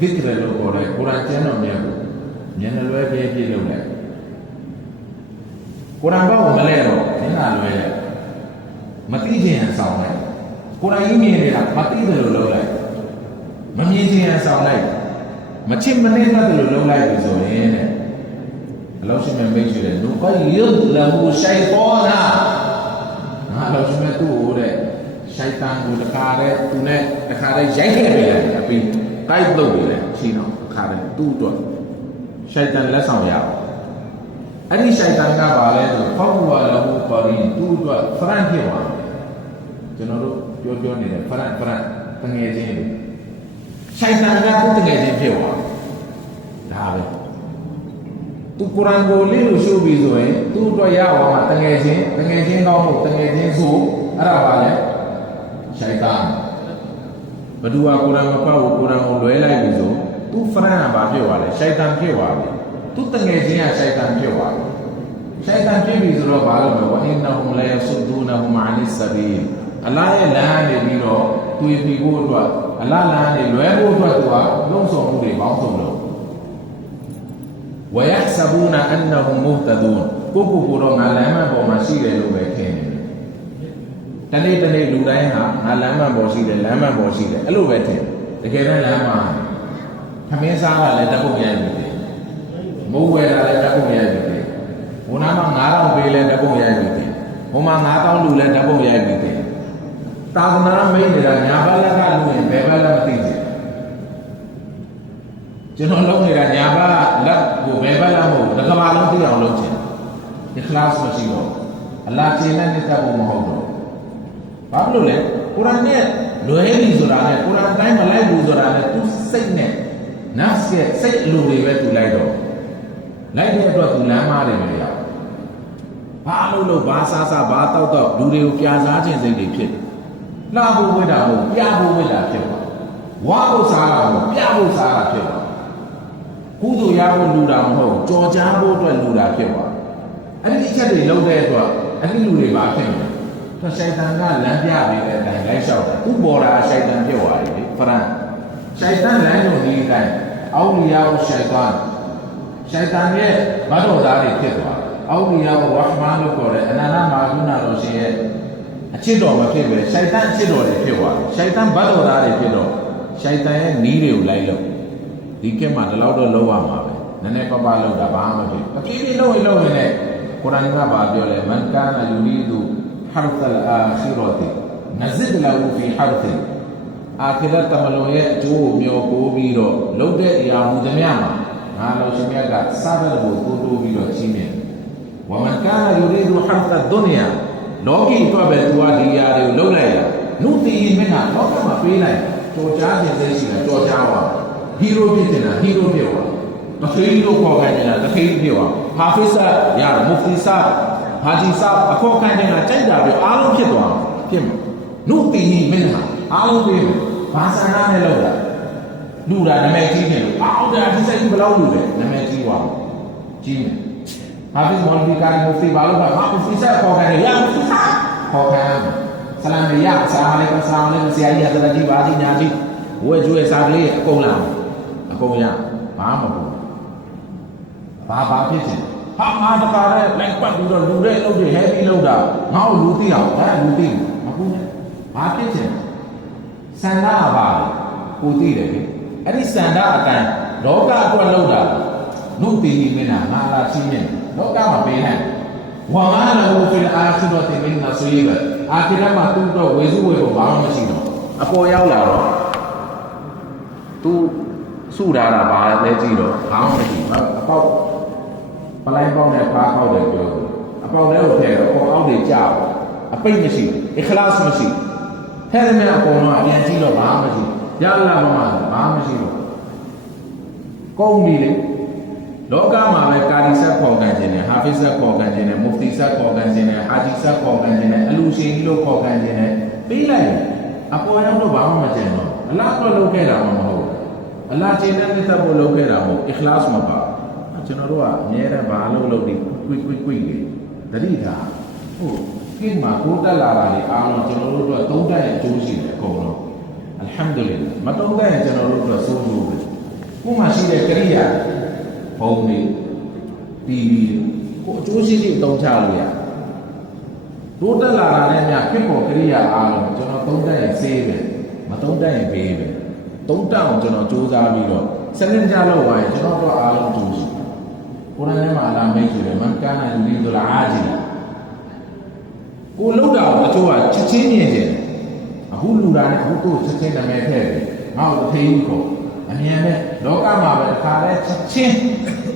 dhikr လို့ခေါ်တဲ့ကုရ်အာန်ကျမ်းတော်မြတ်ကိုမျက်နှာလွှဲပြည့်ပြည့်လုပ်လိုက်ကုရ်အာန်ဘက်ကိုမလဲတော့မျက်နှာလွှဲလိုက်မသိခြင်းအဆောင်လိုက်ကုရ်အာန်ကြီးမြင်နေတာမသိတယ်လို့လုပ်လိုက်မမြင်ခြင်းအဆောင်လိုက်မချစ်မနှိမ့်တယ်လို့လုပ်လိုက်ပြီဆိုရင်တဲ့အလောရှိမြတ်မိတ်ဆွေတဲ့နုကိုယုဒ်လဟူရှိုင်တောနာငါအလောရှိမြတ်သူ့ကိုတဲ့ရှိုင်တန်ကိုတခါတည်းသူနဲ့တခါတည်းရိုက်ခဲ့ပြီလေအပြီးတိုက်လုပ်ပြီလေရှင်းတော့တခါတည်းသူ့အတွက်ရှိုင်တန်လက်ဆောင်ရအောင်အဲ့ဒီရှိုင်တန်ကပါလဲဆိုဖောက်ဝါလဟူပါရီသူ့အတွက်ဖရန့်ဖြစ်သွားတယ်ကျွန်တော်တို့ပြောနေတဲ့ဖရန့်တငယ်ချင်းတွေရှိုင်တန်ကသူ့တငယ်ချင်းဖြစ်သွားဒါပဲသူကုရ်အာန်ကိုလေ့လို့ရှုပြီးဆိုရင်သူ့အတွက်ရအောင်မှာတငယ်ချင်းကောင်းဖို့တငယ်ချင်းဆိုအဲ့ဒါပါလေရှိုင်တန်ဘဒူဝါကုရ်အာန်မဖတ်ဘူးကုရ်အာန်ကိုလွဲလိုက်ပြီဆိုသူဖရန့်ကဘာဖြစ်သွားလဲရှိုင်တန်ဖြစ်သွားပြီသူတငယ်ချင်းကရှိုင်တန်ဖြစ်သွားပြီရှိုင်တန်ဖြစ်ပြီဆိုတော့ဘာလို့လဲဝအင်နဟူလာယဆုဒူနဟူမာနိဆဘီအလာရဲ့လမ်းနေပြီးတော့တွေ့ပြီးဖို့အတွက်အလာလမ်းနေလွဲဖို့အတွက်သူကလုံဆောင်မှုတွေပေါင်းစုံလို့ويحسبون أنهم مهتدون ကိုတော့ငါလမ်းမပေါ်မှာရှိတယ်လို့ပဲထင်တယ်တနေ့လူတိုင်းဟာငါလမ်းမပေါ်ရှိတယ်အဲ့လိုပဲထင်တကယ်တမ်းလမ်းမှာခမင်းစားတာလည်းတက်ဖို့မရဘူးလေမိုးဝဲတာလည်းတက်ဖို့မရဘူးလေဘုနာမှာ9000ပေးလဲတက်ဖို့မရဘူးလေဘုံမှာ9000လူလဲတက်ဖို့မရဘူးလေသာသနာမိတ်နေတာညာဘက်လက်ကလူရင်ဘယ်ဘက်လက်မသိဘူးကျွန်တော်လုပ်နေတာညာဘက်လက်ကိုဘယ်ဘက်လက်မဟုတ်တကဘာလုံးသိအောင်လုပ်ချင်ဒီခလာစ်မရှိတော့အလာကျင်းနဲ့တက်ဖို့မဟုတ်တော့ဘာလို့လဲကုရ်အာန်နဲ့လွယ်ပြီဆိုတာနဲ့ကုရ်အာန်တိုင်းမလိုက်ဘူးဆိုတာနဲ့သူစိတ်နဲ့နတ်ရဲ့စိတ်အလိုတွေပဲသူလိုက်တော့လိုက်တဲ့အတွက်သူလမ်းမားတယ်မရဘာလို့ဘာစားဘာတောက်လူတွေကိုပြာစားခြင်းစိတ်တွေဖြစ်လှဖို့ဝိတာဟုတ်ပြဖို့ဝိတာဖြစ်ပါဝါဖို့စားတာဟုတ်ပြဖို့စားတာဖြစ်ပါကုသိုလ်ရဖို့လူတာမဟုတ်ကြော်ကြားဖို့အတွက်လူတာဖြစ်ပါအဲ့ဒီအချက်တွေလုံးတဲ့အတွက်အဲ့ဒီလူတွေပါဖြစ်တယ်ဆိုရှိုင်တန်ကလမ်းပြပေးတဲ့အတိုင်းလိုက်လျှောက်တာသူ့ပေါ်တာရှိုင်တန်ဖြစ်သွားပြီဖရန်ရှိုင်တန်လမ်းလုံးဒီအတိုင်းအောက်လီယာရှိုင်တန်ရဲ့ဘတ်တော်သားတွေဖြစ်သွားအောက်လီယာရာဟ်မန်လို့ခေါ်တဲ့အနန္တမာဂုဏတော်ရှင်ရဲ့အချစ်တော်မဖြစ်ပဲရှိုင်တန်အချစ်တော်တွေဖြစ်သွားတယ်ရှိုင်တန်ဘတ်တော်သားတွေဖြစ်တော့ရှိုင်တန်ရဲ့နီးတွေကိုလိုက်လို့ဒီကဲမှာဒီလောက်တော့လောက်ရမှာပဲနည်းနည်းပပလောက်တာဘာမှမဖြစ်အပြေးပြေးလောက်ရင်လည်းကုရ်အာန်ကဘာပြောလဲမန်ကာနာယူရီဒူဟာရတ်အလ်အာခီရတ်နဇစ်လာဟူဖီဟာရတ်အာခီရတ်တမလုံးရဲ့အကျိုးကိုမျှော်ကိုပြီးတော့လုပ်တဲ့အရာမူသမျှမှာငါလောရှင်မြတ်ကစားတဲ့ကိုတိုးပြီးတော့ချီးမြှင့်ဝမန်ကာနာယူရီဒူဟာရတ်ဒုနီယာလောကီအတွက်ပဲသူကဒီအရာတွေကိုလုပ်လိုက်ရနုတီမင်းကလောကမှာပေးလိုက်ကြော်ကြားခြင်းသိရှိတယ်ကြော်ကြားပါဟီရိုဖြစ်နေတာဟီရိုဖြစ်သွားတခေးလို့ခေါ်ခိုင်းနေတာတခေးဖြစ်သွားဟာဖစ်ဆာရမူဖတီဆာဟာဂျီဆာအခေါ်ခိုင်းနေတာကြိုက်တာပဲအားလုံးဖြစ်သွားဖြစ်မှာနုတီမင်းဟာအားလုံးပြီးဘာသာနာနဲ့လောက်တာလူတာနာမည်ကြီးတယ်လို့အော်ဒါဒီစိတ်ဘယ်လောက်လူလဲနာမည်ကြီးသွားကြီးမယ်ဟာဖစ်မော်လ်ဗီကာမူဖတီဘာလို့ဟာမူဖတီဆာခေါ်ခိုင်းတယ်ရမူဖတီဆာခေါ်ခိုင်းဆလာမ်ရဆလာမ်အလိုင်ဆရာကြီးဟာတကြီးပါကြီးညာကြီးဝဲကျွေးစားကလေးအကုန်လာအကုန်ရဘာမဟုတ်ဘာဖြစ်ချင်ဟာငါတကားနဲ့လိုက်ပတ်ပြီးတော့လူတဲ့အလုပ်တွေဟဲပြီးလုပ်တာငါ့ကိုလူသိအောင်ဒါလူသိမဟုတ်နဲ့ဘာဖြစ်ချင်စန္ဒာပါကိုသိတယ်လေအဲ့ဒီစန္ဒာအတိုင်းလောကအတွက်လုပ်တာနုတိမင်းနာငါလာချင်းနေလောကမှာပေးနိုင်ဝါမာလဟူဖီလ်အာခီရတ်မင်နဆီဘအာခီရတ်မှာသူ့တော့ဝေစုဝေဖို့ဘာမှမရှိတော့အပေါ်ရောက်လာတော့သူစုထားတာပါလဲကြည့်တော့ဘာမှမရှိဘူးအပေါက်ပလိုင်းပေါက်နဲ့ဖားပေါက်တယ်ပြောတယ်အပေါက်ထဲကိုထည့်တော့အောက်တွေကျတော့အပိတ်မရှိဘူးအခလာစ်မရှိထဲတယ်မြအကုန်လုံးအပြန်ကြည့်တော့ဘာမှမရှိရလာမှဘာမှမရှိဘူးကုန်းပြီလေလောကမှာပဲကာဒီဆက်ခေါ်ကန်ခြင်းနဲ့ဟာဖစ်ဆက်ခေါ်ကန်ခြင်းနဲ့မူဖတီဆက်ခေါ်ကန်ခြင်းနဲ့ဟာဂျီဆက်ခေါ်ကန်ခြင်းနဲ့အလူရှင်ကြီးလို့ခေါ်ကန်ခြင်းနဲ့ပြီးလိုက်အပေါ်ရောက်တော့ဘာမှမကျန်တော့အလားတော့လုပ်ခဲ့တာမှမဟုတ်အလားကျင်းတဲ့မြတ်ဖို့လုပ်ခဲ့တာမဟုတ်အခလာစ်မပါကျွန်တော်တို့ကအများနဲ့ဘာလုပ်ဒီကွိလေးတတိထားဟုတ်ကိမှာကိုတက်လာတာလေအားလုံးကျွန်တော်တို့ကသုံးတက်ရဲ့အကျိုးရှိတယ်အကုန်လုံးအလ်ဟမ်ဒူလ illah မသုံးတက်ရင်ကျွန်တော်တို့ကစိုးစိုးပဲ ကိုမှရှိတဲ့ကရိယာဘုံတွေပြီးကိုအကျိုးရှိရှိအသုံးချလို့ရတိုးတက်လာတာနဲ့များဖြစ်ပေါ်ကရိယာအားလုံးကျွန်တော်သုံးတတ်ရင်စေးပဲမသုံးတတ်ရင်ဘေးပဲသုံးတတ်အောင်ကျွန်တော်စူးစမ်းပြီးတော့စနစ်ကြလောက်ပါရင်ကျွန်တော်တို့အားလုံးတူရှိကုရ်အာန်ထဲမှာအလာမိတ်ဆိုတယ်မန်ကာနာယူရီဒူလာအာဂျီလာကိုလောက်တာကိုအချို့ကချက်ချင်းမြင်တယ်အခုလူတာနဲ့အခုကိုချက်ချင်းနာမည်ထည့်တယ်ငါ့ကိုအထေးကြီးကိုအမြင်နဲ့လောကမှာပဲတစ်ခါလဲချက်ချင်း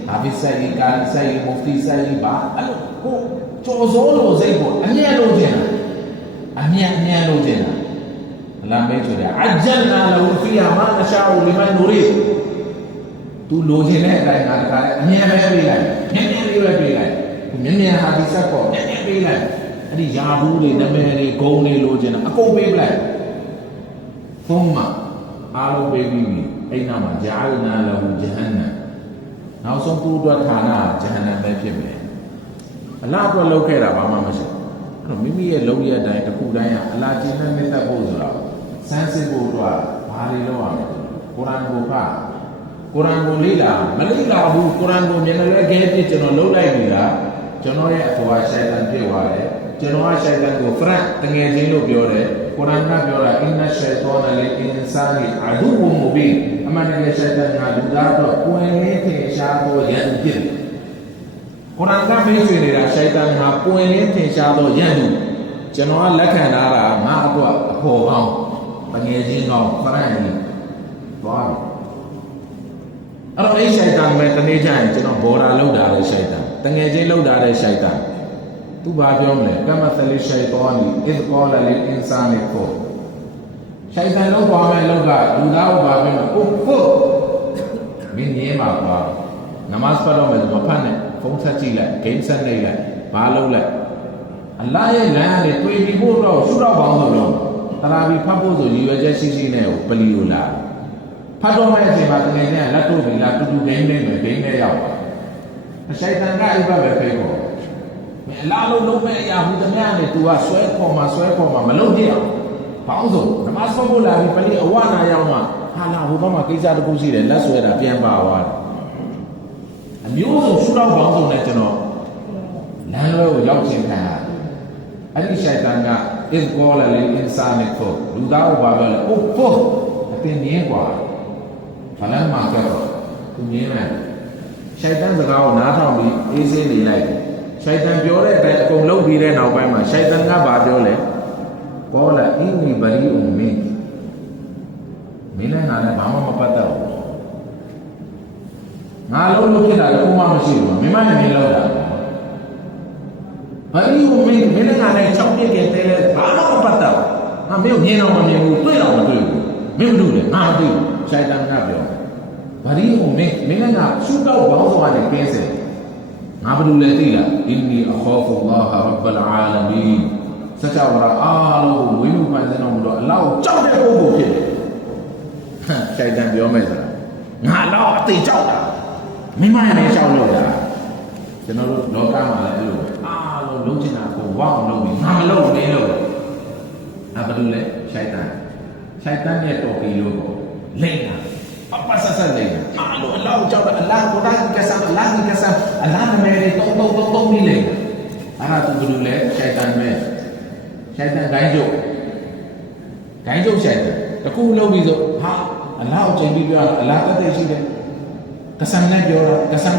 ဟာဘိဆိုင်ကြီးကာလီဆိုင်ကြီးမူဖတီဆိုင်ကြီးပါအဲ့လိုကိုကျော်စိုးလို့စိတ်ကိုအမြင်လို့ကျင်တာအမြင်လို့ကျင်တာအလာမိတ်ဆိုတယ်အဂျန်နာလဟူဖီယာမာနရှာအူလီမန်နူရီသူလိုချင်တဲ့အတိုင်းငါတခါလဲအမြင်ပဲပေးလိုက်မြင်လေးပဲပေးလိုက်မြင်ဟာဒီဆက်ပေါ်မြင်ပေးလိုက်အဲ့ဒီယာဘူးတွေနာမည်တွေဂုံတွေလိုချင်တာအကုန်ပေးပလိုက်ဖုံးမှာအားလုံးပေးပြီးပြီအဲ့နာမှာဂျာလနာလဟူဂျဟန်နမ်နောက်ဆုံးသူ့အတွက်ဌာနဂျဟန်နမ်ပဲဖြစ်မယ်အလားအတွက်လုပ်ခဲ့တာဘာမှမရှိဘူးအဲ့တော့မိမိရဲ့လုပ်ရတဲ့အတိုင်းတစ်ခုတိုင်းကအလားကျင်းတဲ့မြတ်တ်ဖို့ဆိုတာစမ်းစစ်ဖို့အတွက်ဘာတွေလုပ်ရမလဲကုရ်အာန်ကိုကကုရ်အာန်ကိုလေ့လာမလေ့လာဘူးကုရ်အာန်ကိုမျက်နှာလဲခဲပြကျွန်တော်လုပ်လိုက်ပြီလားကျွန်တော်ရဲ့အဖေကရှိုင်တန်ပြည့်သွားတယ်ကျွန်တော်ကရှိုင်တန်ကိုဖရန့်တငယ်ချင်းလို့ပြောတယ်ကုရ်အာန်ကပြောတာအင်နရှိုင်တောနလီအင်ဆာနီအဒူဝမူဘီအမှန်တကယ်ရှိုင်တန်ကလူသားတော့ကိုယ်လေးထင်ရှားသောရန်သူဖြစ်တယ်ကုရ်အာန်ကမေးဆွေနေတာရှိုင်တန်ဟာကိုယ်လေးထင်ရှားသောရန်သူကျွန်တော်ကလက်ခံထားတာငါအတွက်အဖို့ကောင်းတငယ်ချင်းကောင်းဖရန့်ကြီးသွားပြီအဲ့တော့အဲ့ရှိုင်တန်ပဲတနေ့ကျရင်ကျွန်တော်ဘော်ဒါလောက်တာလေရှိုင်တန်တငယ်ချင်းလောက်တာလေရှိုင်တန်သူဘာပြောမလဲကမသလီရှိုင်တောနီအစ်ကောလာလီအင်ဆာနီကိုရှိုင်တန်လောက်ပါမယ်လောက်ကလူသားကိုပါမယ်ကိုဖို့မင်းနေမှာပါနမတ်ဖတ်တော့မယ်မဖတ်နဲ့ဖုန်းဆက်ကြည့်လိုက်ဂိမ်းဆက်နေလိုက်ဘာလုပ်လိုက်အလာရဲ့လမ်းကနေတွေ့ပြီးဖို့တော့ရှုတော့ပေါင်းဆိုတော့တရာဘီဖတ်ဖို့ဆိုရည်ရွယ်ချက်ရှိရှိနဲ့ကိုပလီကိုလာဖတ်တော့မဲ့အချိန်မှာတကယ်နဲ့လက်တို့ပြီးလာတူတူဂိမ်းနဲ့မယ်ဂိမ်းနဲ့ရောက်ပါရှိုင်တန်ကအဲ့ဘက်ပဲဖိတ်ဖို့အလားလုံးလုံးမဲ့အရာဟူသမျှနဲ့ तू ကဆွဲခေါ်မှာမလုပ်ကြအောင်ဘောင်းဆိုနမတ်ဖတ်ဖို့လာပြီးပလီအဝနာရောက်မှဟာလာဟိုဘက်မှာကိစ္စတစ်ခုရှိတယ်လက်ဆွဲတာပြန်ပါသွားတယ်အမျိုးစုံရှုတော့ဘောင်းဆိုနဲ့ကျွန်တော်လမ်းလွဲကိုရောက်ချင်းခံရတယ်အဲ့ဒီရှိုင်တန်ကအစ်ကောလာလီအင်ဆာနီကိုလူသားကိုပါပြောလဲအိုးဖို့အတင်းမြင်กว่าဖလန်မှာကတော့သူမြင်တယ်ရှိုင်တန်စကားကိုနားထောင်ပြီးအေးဆေးနေလိုက်ရှိုင်တန်ပြောတဲ့အတိုင်းအကုန်လုပ်ပြီးတဲ့နောက်ပိုင်းမှာရှိုင်တန်ကဘာပြောလဲကောလာအင်းနီဘရီအုံမင်းနဲ့ငါလည်းဘာမှမပတ်သက်ဘူးငါလုံးလို့ဖြစ်တာလည်းဥမမရှိဘူးမင်းမနဲ့မင်းလောက်တာဘရီအုံမင်းနဲ့ငါလည်း၆ပြည့်ကျဲတဲဘာမှမပတ်သက်ဘူးငါမင်းကိုမြင်တော့မမြင်ဘူးတွေ့တော့မတွေ့ဘူးမင်းတို့လည်းငါမသိဘူးရှိုင်တန်ကပြောဗရီအုံမင်းနဲ့ငါရှုတော့ဘောင်းစွာနဲ့ကင်းစင်ငါဘယ်လိုလဲသိလားအင်းနီအခေါ်ဖူလာဟ်ရဘ်အလ်အာလမီန်စကြဝဠာအားလုံးကိုဝိနုပိုင်စံတော်မူတော့အလောင်းကြောက်တဲ့ပုဂ္ဂိုလ်ဖြစ်တယ်ရှိုင်တန်ပြောမယ်ဆိုတာငါအလောင်းအသေးကြောက်တာမိမရဲ့ရှောက်လို့တာကျွန်တော်တို့လောကမှာလည်းအဲ့လိုပဲအားလုံးလုံးချင်တာကိုဝအောင်လုပ်ပြီးငါမလုပ်နေလို့အဲ့ဘာလို့လဲရှိုင်တန်ရဲ့တော်ကီလို့ပေါ့လိမ့်တာပတ်ဆက်နေအားလုံးအလောင်းကြောက်တာအလားကိုယ်တိုင်ကစားအလားကြီးကစားအလားနမဲတွေတုံးပြီးလေအဲ့ဒါသူဘယ်လိုလဲရှိုင်တန်ပဲရှိုင်တန်ဂိုင်းကျုပ်ရှိုင်တန်တခုလုံးပြီးဆိုဟာအလားကိုချိန်ပြီးပြောတာအလားတက်တဲ့ရှိတယ်ကဆန်နဲ့ပြောတာကဆန်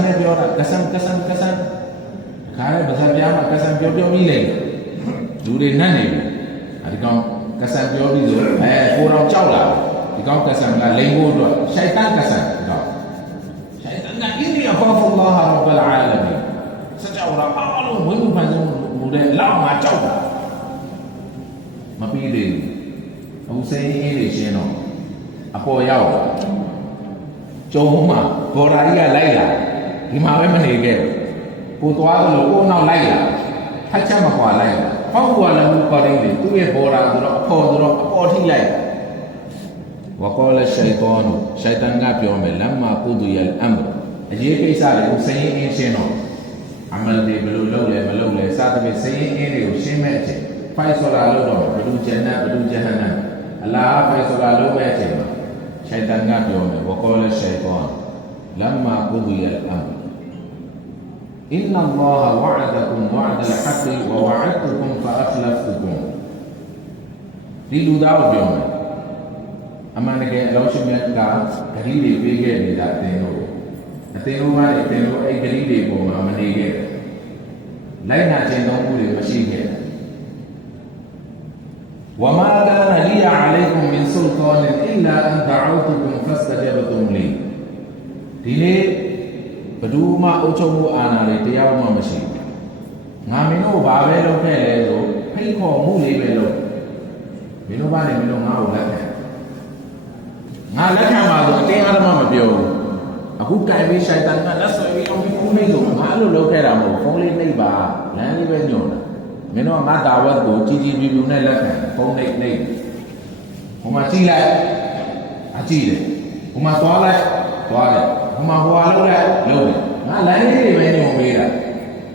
ခါရဲဗဇက်ပြားမှာကဆန်ပြောပြီးလေလူတွေနှက်နေပြီအဲဒီကောင်ကဆန်ပြောပြီးဆိုကိုတော်ကြောက်လာဒီကောင်ကဆန်ကလိန်ဖို့အတွက်ရှိုင်တန်ကဆန်တော့ရှိုင်တန်ကအင်းနီအခေါ်ဖူလာဟ်ရဘ်အလ်အာလမီန်စကြဝဠာအားလုံးဝိနုပိုင်စံမူတဲ့လောက်မှာကြောက်တာမပြီးသေးဘူးအခုစိတ်ရင်းလေးရှင်းတော့အပေါ်ရောက်တာကျုံမှာဘော်ဒါကြီးကလိုက်လာဒီမှာပဲမနေခဲ့ကိုသွားလို့ကိုနောက်လိုက်လာထက်ချက်မခွာလိုက်လာဟောက်ကွာလည်းဘူးပေါ်တယ်လေသူ့ရဲ့ဘော်ဒါဆိုတော့အပေါ်ထိလိုက်ဝကောလရှိုင်တောနုရှိုင်တန်ကပြောမယ်လမ်းမှာကုသူရဲ့အမ်အရေးကိစ္စတွေကိုစိတ်ရင်းရှင်းတော့အမလ်တွေဘယ်လိုလုပ်လဲမလုပ်လဲစသဖြင့်စိတ်ရင်းတွေကိုရှင်းမဲ့အချိန်ဖိုင်ဆိုတာလို့တော့ဘဒူဂျန်နတ်ဘဒူဂျဟန်နမ်အလားဖိုင်ဆိုတာလို့မဲ့အချိန်မှာရှိုင်တန်ကပြောမယ်ဝကောလရှိုင်တော لما قضي الأمر إن الله وعدكم وعد الحق ووعدتكم فأخلفتكم ဒီလူသားကိုပြောမယ်အမှန်တကယ်အလောရှင်မြတ်ကဂရီတွေပေးခဲ့နေတာအတင်းတို့ကနေအတင်းတို့အဲ့ဂရီတွေပုံမှာမနေခဲ့လိုက်နာခြင်းသုံးမှုတွေမရှိခဲ့وما كان لي عليكم من سلطان إلا أن دعوتكم فاستجبتم لي ဒီနေ့ဘယ်သူမှအုပ်ချုပ်မှုအာဏာတွေတရားမှမရှိဘူးငါမင်းတို့ဘာပဲလုပ်ခဲ့လဲဆိုဖိတ်ခေါ်မှုလေးပဲလုပ်မင်းတို့ဘာနဲ့မင်းတို့ငါ့ကိုလက်ခံငါလက်ခံပါဆိုအတင်းအားမပြောဘူးအခုတိုင်ပြီးရှိုက်တန်ကလက်ဆွဲပြီးအောင်ဖုန်းလေးဆိုငါအဲ့လိုလုပ်ခဲ့တာမဟုတ်ဖုန်းလေးနှိပ်ပါလမ်းလေးပဲညွှန်တာမင်းတို့ငါတာဝတ်ကိုကြီးကြီးပြူပြူနဲ့လက်ခံဖုန်းနှိပ်ဟိုမှာကြည့်လိုက်အကြည့်တယ်ဟိုမှာသွားလိုက်သွားတယ်ဟိုမှာဟိုအားလုပ်လိုက်လုပ်တယ်ငါလမ်းလေးတွေပဲညွှန်ပေးတာ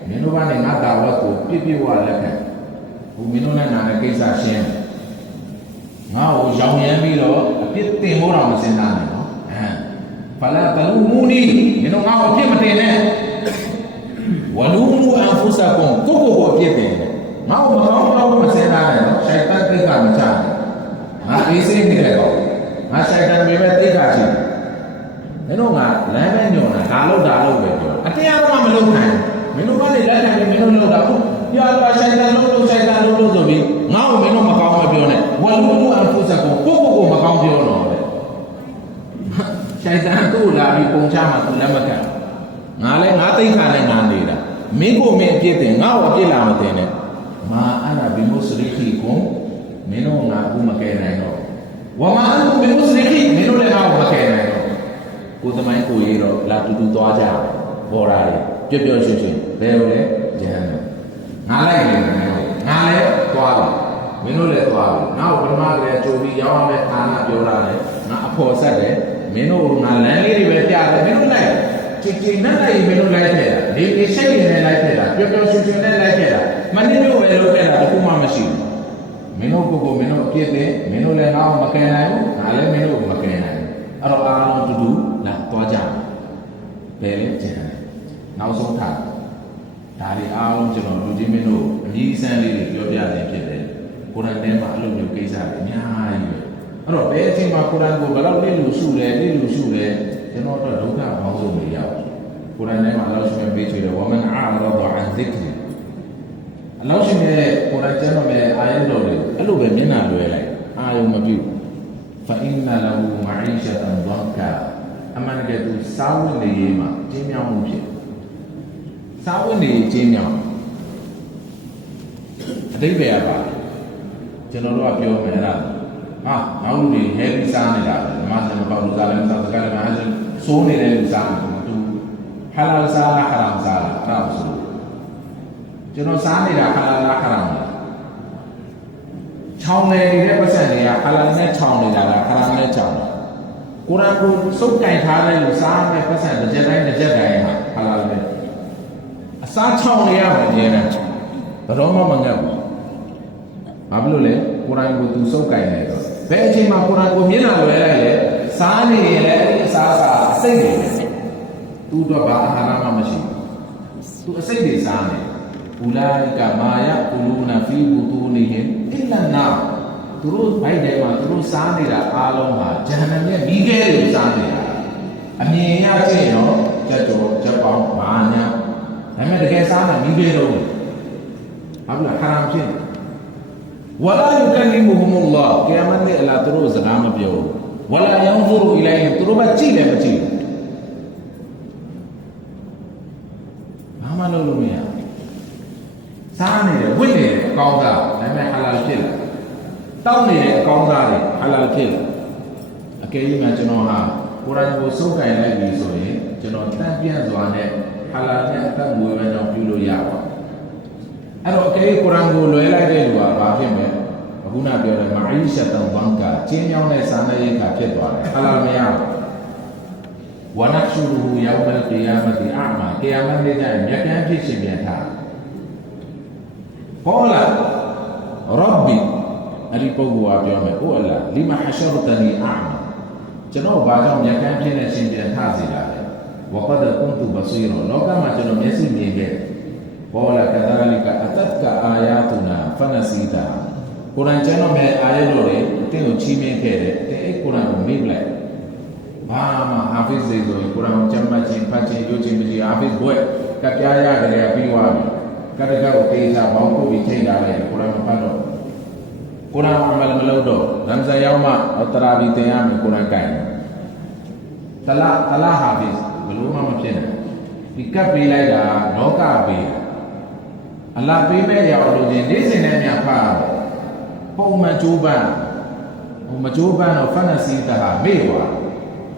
မင်းတို့ကနေငါတာဝတ်ကိုပြည့်ပြည့်ဝလက်ခံဟိုမင်းတို့နဲ့နာတဲ့ကိစ္စရှင်းငါ့ကိုရောင်ရမ်းပြီးတော့အပြစ်တင်ဖို့တော့မစင်စားနဲ့နော်ဖလာတလူမူနီမင်းတို့ငါ့ကိုအပြစ်မတင်နဲ့ဝလူမူအန်ဖူဆာကွန်ကိုအပြစ်တင်တယ်ငါ့ကိုမကောင်းတော့မစင်စားနဲ့နော်ရှိုက်တန်သိက္ခာမချငါအေးစိမ့်နေတယ်ကောငါရှိုက်တန်ပဲသိက္ခာရှိမင်းတို့ကလမ်းပဲညွန်တာဒါလို့ပဲပြောအတရားတော့မလုပ်နိုင်မင်းတို့ကလည်းလက်ခံပြီးမင်းတို့လုပ်တာဟုတ်ပြပါရှိုက်တန်လို့ဆိုပြီးငါ့ကိုမင်းတို့မကောင်းမပြောနဲ့ဝလူမူအန်ဖူဆာကွန်ကိုမကောင်းပြောတော့ရှိုက်တန်ကိုလာပြီးပုံချမှာသူလက်မခံငါလည်းငါသိက္ခာနဲ့ငါနေတာမင်းကိုမင်းအပြစ်တင်ငါ့ကိုအပြစ်လာမတင်နဲ့မာအနာဘီမုစရိခီကွန်မင်းတို့ငါဘူးမကယ်နိုင်တော့ဝမာအန်ဘီမုစရိခီမင်းတို့လည်းငါ့ကိုမကယ်နိုင်တော့ကိုသမိုင်းကိုရေးတော့လာတူတူသွားကြတယ်ဘော်ရာတွေပျော့ပျော့ရွှင်ဘယ်လိုလဲဂျဟန်နမ်ငါလိုက်နေတယ်ငါလည်းသွားတယ်မင်းတို့လည်းသွားတယ်ငါ့ကိုပထမကလေးကြိုပြီးရောက်ရမယ့်ဌာနပြောရတယ်ငါအဖို့ဆက်တယ်မင်းတို့ငါလမ်းလေးတွေပဲပြတယ်မင်းတို့လိုက်ကြည်နဲ့လိုက်မင်းတို့လိုက်ခဲ့တာဒီရှိတ်နေလိုက်ခဲ့တာပျော့ပျော့ရွှင်နဲ့လိုက်ခဲ့တာမနေ့တို့ပဲလုပ်ခဲ့တာတခုမှမရှိဘူးမင်းတို့ကိုမင်းတို့အပြစ်တင်မင်းတို့လည်းငါ့ကိုမကယ်နိုင်ဘူးငါလည်းမင်းတို့ကိုမကယ်နိုင်ဘူးအဲ့တော့အားလုံးတူတူလာသွားကြတယ်ဘယ်လဲကျန်တယ်နောက်ဆုံးထားဒါတွေအားလုံးကျွန်တော်လူကြီးမင်းတို့အကြီးအစမ်းလေးတွေပြောပြနေဖြစ်တယ်ကုရ်အာန်ထဲမှာအဲ့လိုမျိုးကိစ္စတွေအများကြီးပဲအဲ့တော့ဘယ်အချိန်မှာကုရ်အာန်ကိုဘယ်လောက်လေးလူရှုလဲကျွန်တော်တို့ဒုက္ခပေါင်းစုံတွေရောက်ကုရ်အာန်ထဲမှာအလောရှိမြပေးချွေတယ်ဝမန်အာရဒ်အန်ဇစ်ကရီအလောရှိမြကုရ်အာန်ကျမ်းတော်ရဲ့အာယတ်တော်တွေအဲ့လိုပဲမျက်နှာလွှဲလိုက်အာယုံမပြုဖအင်နလဟူမအီရှတန်ဒန်ကာအမှန်တကယ်သူစားဝတ်နေရေးမှာကျင်းမြောင်းမှုဖြစ်စားဝတ်နေကျင်းမြောင်းအတိတ်ပဲရပါကျွန်တော်တို့ကပြောမယ်အဲ့ဒါနောက်လူတွေဟဲပြီးစားနေတာပဲနမစမပေါ့လူစားလည်းစားစကားလည်းမအားစိုးနေတဲ့လူစားတယ်သူဟာလာစားလားဟာရမ်စားလားအဲ့ဒါဆိုကျွန်တော်စားနေတာဟာလာလားဟာရမ်လားချောင်းလေနေတဲ့ပတ်စံတွေကဟာလာနဲ့ချောင်းနေတာလားဟာရမ်နဲ့ချောင်းလားကုရ်အာန်ကိုစုပ်ကင်ထားတဲ့လူစားတဲ့ပတ်စံတစ်ချက်တိုင်းဟာလာနဲ့အစားချောင်းနေရမယ်ကျင်းတယ်ဘယ်တော့မှမငတ်ဘူးဘာဖြစ်လို့လဲကုရ်အာန်ကိုသူစုပ်ကင်နေတော့ဘယ်အချိန်မှာကုရ်အာန်ကိုမျက်နှာလွှဲလိုက်လဲစားနေရင်လည်းအဲ့ဒီအစားအစိတ်တွေသူတို့ဘာအာဟာရမှမရှိဘူးသူအစိတ်တွေစားနေဘူလာကမာယကူလူနာဖီဘူတူနီဟင်အီလာနာသူတို့ဘိုက်ထဲမှာသူတို့စားနေတာအားလုံးဟာဂျဟန္နမ်ရဲ့မိခဲတွေစားနေတာအမြင်ရကြည့်ရောကြက်တော်ကြက်ပေါင်းဘာညာဒါပေမဲ့တကယ်စားတာမိခဲတော့ဘာလို့ဟာရမ်ဖြစ်ဝလာယူကလီမူဟူမူလာကီယာမတ်ရဲ့အလာသူတို့စကားမပြောဝလာယန်ဇူရူအီလိုင်သူတို့ကကြည့်လည်းမကြည့်ဘာမှလုပ်လို့မရစားနေတယ်ဝင့်နေတယ်အကောင်းသားဒါပေမဲ့ဟာလာဖြစ်လာတောင်းနေတဲ့အကောင်းသားတွေဟာလာဖြစ်လာအကယ်၍များကျွန်တော်ဟာကုရ်အာန်ကိုစုပ်ကိုင်လိုက်ပြီဆိုရင်ကျွန်တော်တန်ပြန့်စွာနဲ့ဟာလာနဲ့အသက်မွေးဝမ်းကြောင်းပြုလို့ရပါအဲ့တော့အကယ်ကုရ်အာန်ကိုလွဲလိုက်တဲ့လူကဘာဖြစ်မလဲအခုနပြောတယ်မာအီရှတန်ဘန်ကာကျင်းမြောင်းတဲ့စာနယ်ရိပ်ခါဖြစ်သွားတယ်ဟာလာမရဝနရှူရူယောမလ်ကီယာမတ်အမာကီယာမတ်နေ့ကျရင်မြတ်ကမ်းဖြစ်ရှင်ပြန်ထားကောလာရဘ်ဘီအဲ့ဒီပုဂ္ဂိုလ်ကပြောမယ်အိုအလ္လာလီမာဟရှရတနီအမာကျွန်တော်ဘာကြောင့်မြတ်ကမ်းဖြစ်နေရှင်ပြန်ထားစေတာလဲ وقد كنت بصيرا لو كما جنو ميسي ميجي قال كذلك أتتك آياتنا فنسيتها قرآن جنو مي آيات لوري تيو چيمين كيري تي قرآن ميبلا ما حافظ زيزو قرآن جمع چين پاچين يو چين بجي حافظ بوئے كتايا غريا بيواني كتاكا وطيسا باوكو بيچين داري قرآن مپانو قرآن عمل ملودو رمزا يوما اترابي تيامي قرآن كاين تلا حافظ بلوما مپينا بكا بيلايدا نوكا بيلا الله بيبه يعودو جين ليسي نميا فارو هو مجوبان وفنسيتها ميوا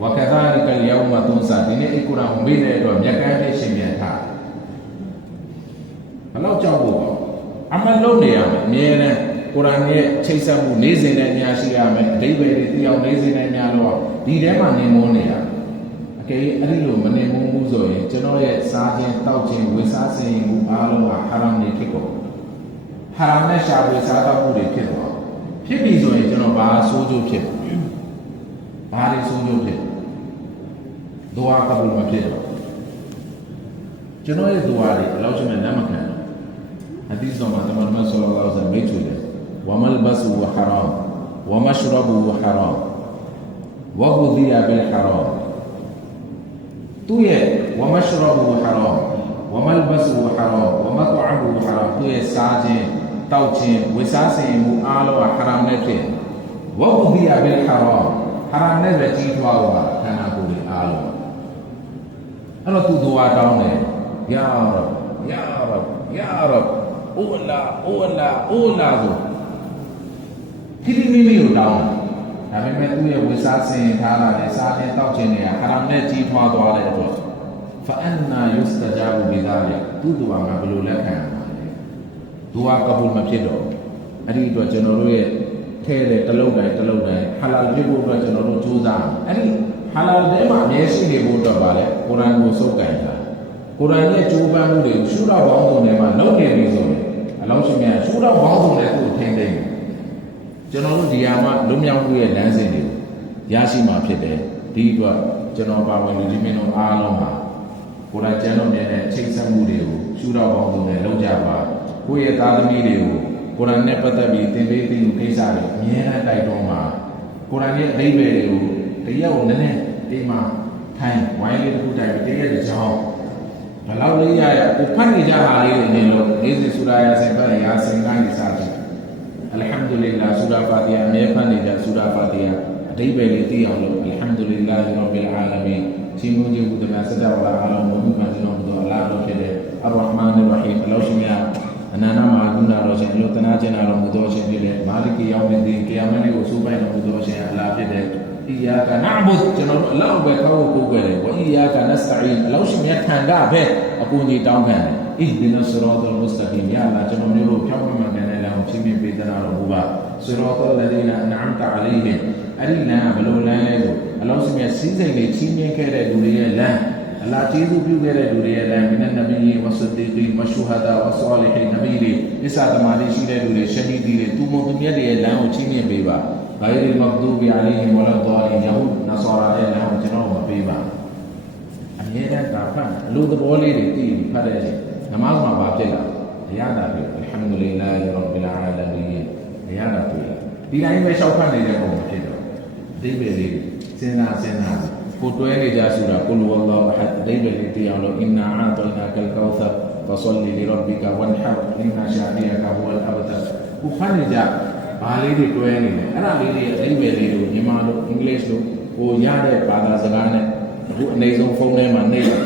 وكذلك اليوم تنسى ديني القرآن بيلا يدو ميكاين شميتها فلو جاوبو عمل لو نيامي مينا قرآن يتشيسا مو نيزي نميا شيامي ديبه يتياو نيزي نميا لوا دي ديما نيمو نياميအဲ့ဒီလိုမနေမှုဆိုရင်ကျွန်တော်ရဲ့စားခြင်းတောက်ခြင်းဝေစားခြင်းမှုအားလုံးဟာဟာရမ်တွေဖြစ်ကုန်ဟာရမ်နဲ့ရှာဖွေစားတောက်မှုတွေဖြစ်သွားဖြစ်ပြီဆိုရင်ကျွန်တော်ဘာဆိုးကျိုးဖြစ်ဘာတွေဆိုးကျိုးဖြစ်ဒွါကဘုလ်မဖြစ်တော့ကျွန်တော်ရဲ့ဒွါတွေအလောက်ရှိမဲ့လက်မခံဟဒီစ်တော်မှာတမန်တော်ဆလ္လာလာဟ်အလိုင်းဝါဆလမ်မိတ်ဆွေတယ်ဝမလ်ဘဆူဝဟာရမ်ဝမရှရဘူဝဟာရမ်ဝဂူဒီယာဘယ်ဟာရမ်သူရဲ့ဝမရှရဘူဟရမ်ဝမလ်ဘဆူဟရမ်ဝမတအဘူဟရမ်သူရဲ့စားခြင်းတောက်ခြင်းဝေစားခြင်းမှုအားလုံးဟာဟရမ်နဲ့ဖြစ်ဝဂူဒီယာဘယ်ဟရမ်ဟရမ်နဲ့ပဲကြီးထွားသွားခန္ဓာကိုယ်တွေအားလုံးအဲ့တော့သူဒူဝါတောင်းတယ်ယာရဘ်ယာရဘ်ယာရဘ်အိုလာအိုလာအိုလာဆိုခိတိမိမိကိုတောင်းဒါပေမဲ့သူ့ရဲ့ဝိစားစင်ထားလာတဲ့စားခြင်းတောက်ခြင်းတွေကဟာရမ်နဲ့ကြီးထွားသွားတဲ့အတွက် فأنا يستجاب بذلك သူ့ဒူဝါမှာဘယ်လိုလက်ခံရမှာလဲဒူဝါကဘုလ်မဖြစ်တော့အဲ့ဒီအတွက်ကျွန်တော်တို့ရဲ့ထဲတဲ့တလုံးတိုင်းဟာလာလ်ဖြစ်ဖို့အတွက်ကျွန်တော်တို့ကြိုးစားအဲ့ဒီဟာလာလ်ထဲမှာအမြဲရှိနေဖို့အတွက်ပါလေကုရ်အာန်ကိုစုပ်ကိုင်တာကုရ်အာန်ရဲ့ကြိုးပမ်းမှုတွေရှုတော့ဘောင်းစုံထဲမှာလုပ်နေပြီဆိုရင်အလောင်းရှင်များရှုတော့ဘောင်းစုံနဲ့ကိုထိမ့်သိမ့်ကျွန်တော်တို့ဒီဟာမှာလွတ်မြောက်မှုရဲ့လမ်းစဉ်တွေကိုရရှိမှာဖြစ်တယ်ဒီအတွက်ကျွန်တော်ပါဝင်လူကြီးမင်းတို့အားလုံးဟာကိုယ်တိုင်ကျမ်းတော်နဲ့ချိတ်ဆက်မှုတွေကိုရှုတော့ပေါင်းစုံနဲ့လုပ်ကြပါကိုယ့်ရဲ့သားသမီးတွေကိုကိုယ်တိုင်နဲ့ပတ်သက်ပြီးသင်ပေးသိမှုကိစ္စတွေအများအားတိုက်တွန်းပါကိုယ်တိုင်ရဲ့အဓိပ္ပာယ်တွေကိုတရားကိုနည်းနည်းဒီမှာထိုင်ဝိုင်းလေးတစ်ခုတိုင်ပြီးတရားရဲ့ကြောင်းဘယ်လောက်လေးရကိုဖတ်နေကြတာလေးတွေနေလို့ဒီစီဆူရာယာဆင်ပတ်ရာဆင်ကနေစတယ်Alhamdulillah ဆူရာဖာတီယာအမြဲဖတ်နေတဲ့ဆူရာဖာတီယာအဓိပ္ပာယ်လေးသိအောင်လို့ Alhamdulillah ရောဘီလ်အာလမင်ချင်းမွန်ကြီးဘုရားစတဲ့ဝလာအားလုံးဘုရားကျွန်တော်တို့အလားတော်ဖြစ်တဲ့အရ်ရဟ်မာန်ရ်ရဟီမ်အလောရှိမြတ်အနန္တမှာဂုဏတော်ရှင်လို့တနာကျင်တော်မူသောရှင်ဖြစ်တဲ့မာလီကီယောမင်ဒီကီယာမန်ကိုစူးပိုင်တော်မူသောရှင်အလားဖြစ်တဲ့အီယာကနအဘုဒ်ကျွန်တော်တို့အလောပဲခေါ်ကိုကိုယ်ကိုယ်တယ်ဝအီယာကနစတအီအလောရှိမြတ်ထံကပဲအကူအညီတောင်းခံတယ်အီဒီနဆရာတ်မုစတကီမ်ယာအလာကျွန်တော်တို့ဖြောင်းမှန်တဲ့လမ်းကိုချင်းမြင်ပေးသနာတော်မူပါဆရာတ်လဒီနာအနအမ်တအလိုင်ဟင်အဲ့ဒီလမ်းကဘယ်လိုလမ်းလဲကိုအလောရှိမြတ်စီးစိမ်တွေချင်းမြင်ခဲ့တဲ့လူတွေရဲ့လမ်းအလာကျေးဇူးပြုခဲ့တဲ့လူတွေရဲ့လမ်းမိနတ်နဗီဝဆဒီကီမရှူဟာဒါဝဆာလီဟင်နဗီတွေအစ္ဆာသမားတွေရှိတဲ့လူတွေရှဟီဒီတွေသူမုံသူမြတ်တွေရဲ့လမ်းကိုချင်းမြင်ပေးပါဂိုင်ရီမဂ်ဒူဘီအလိုင်ဟင်ဝလာဒါလီယာဟူနဆာရာရဲ့လမ်းကိုကျွန်တော်မပေးပါအမြဲတမ်းဒါဖတ်အလိုသဘောလေးတွေသိပြီးဖတ်တဲ့အချိန်နမတ်မှာဘာဖြစ်လာအရသာပြီအလ်ဟမ်ဒူလ illah ရောဘီလ်အာလမင်အရသာပြီဒီတိုင်းပဲရှောက်ဖတ်နေတဲ့ပုံမဖြစ်တော့အတိပ္ပယ်လေးစဉ်းစားကိုတွဲနေကြဆိုတာကုလဝလ္လာဟ်အဟဒ်အတိပ္ပယ်လေးတရားလို့အင်နာအာတိုင်နာကလ်ကောသဖဆလ်လီလီရဘ်ဘီကဝန်ဟရ်အင်နာရှာဒီယာကဟူဝလ်အဘတာကိုဖတ်နေကြဘာလေးတွေတွဲနေတယ်အဲ့ဒါလေးတွေအတိပ္ပယ်လေးကိုမြန်မာလိုအင်္ဂလိပ်လိုကိုရတဲ့ဘာသာစကားနဲ့အခုအနေဆုံးဖုန်းထဲမှာနေတယ်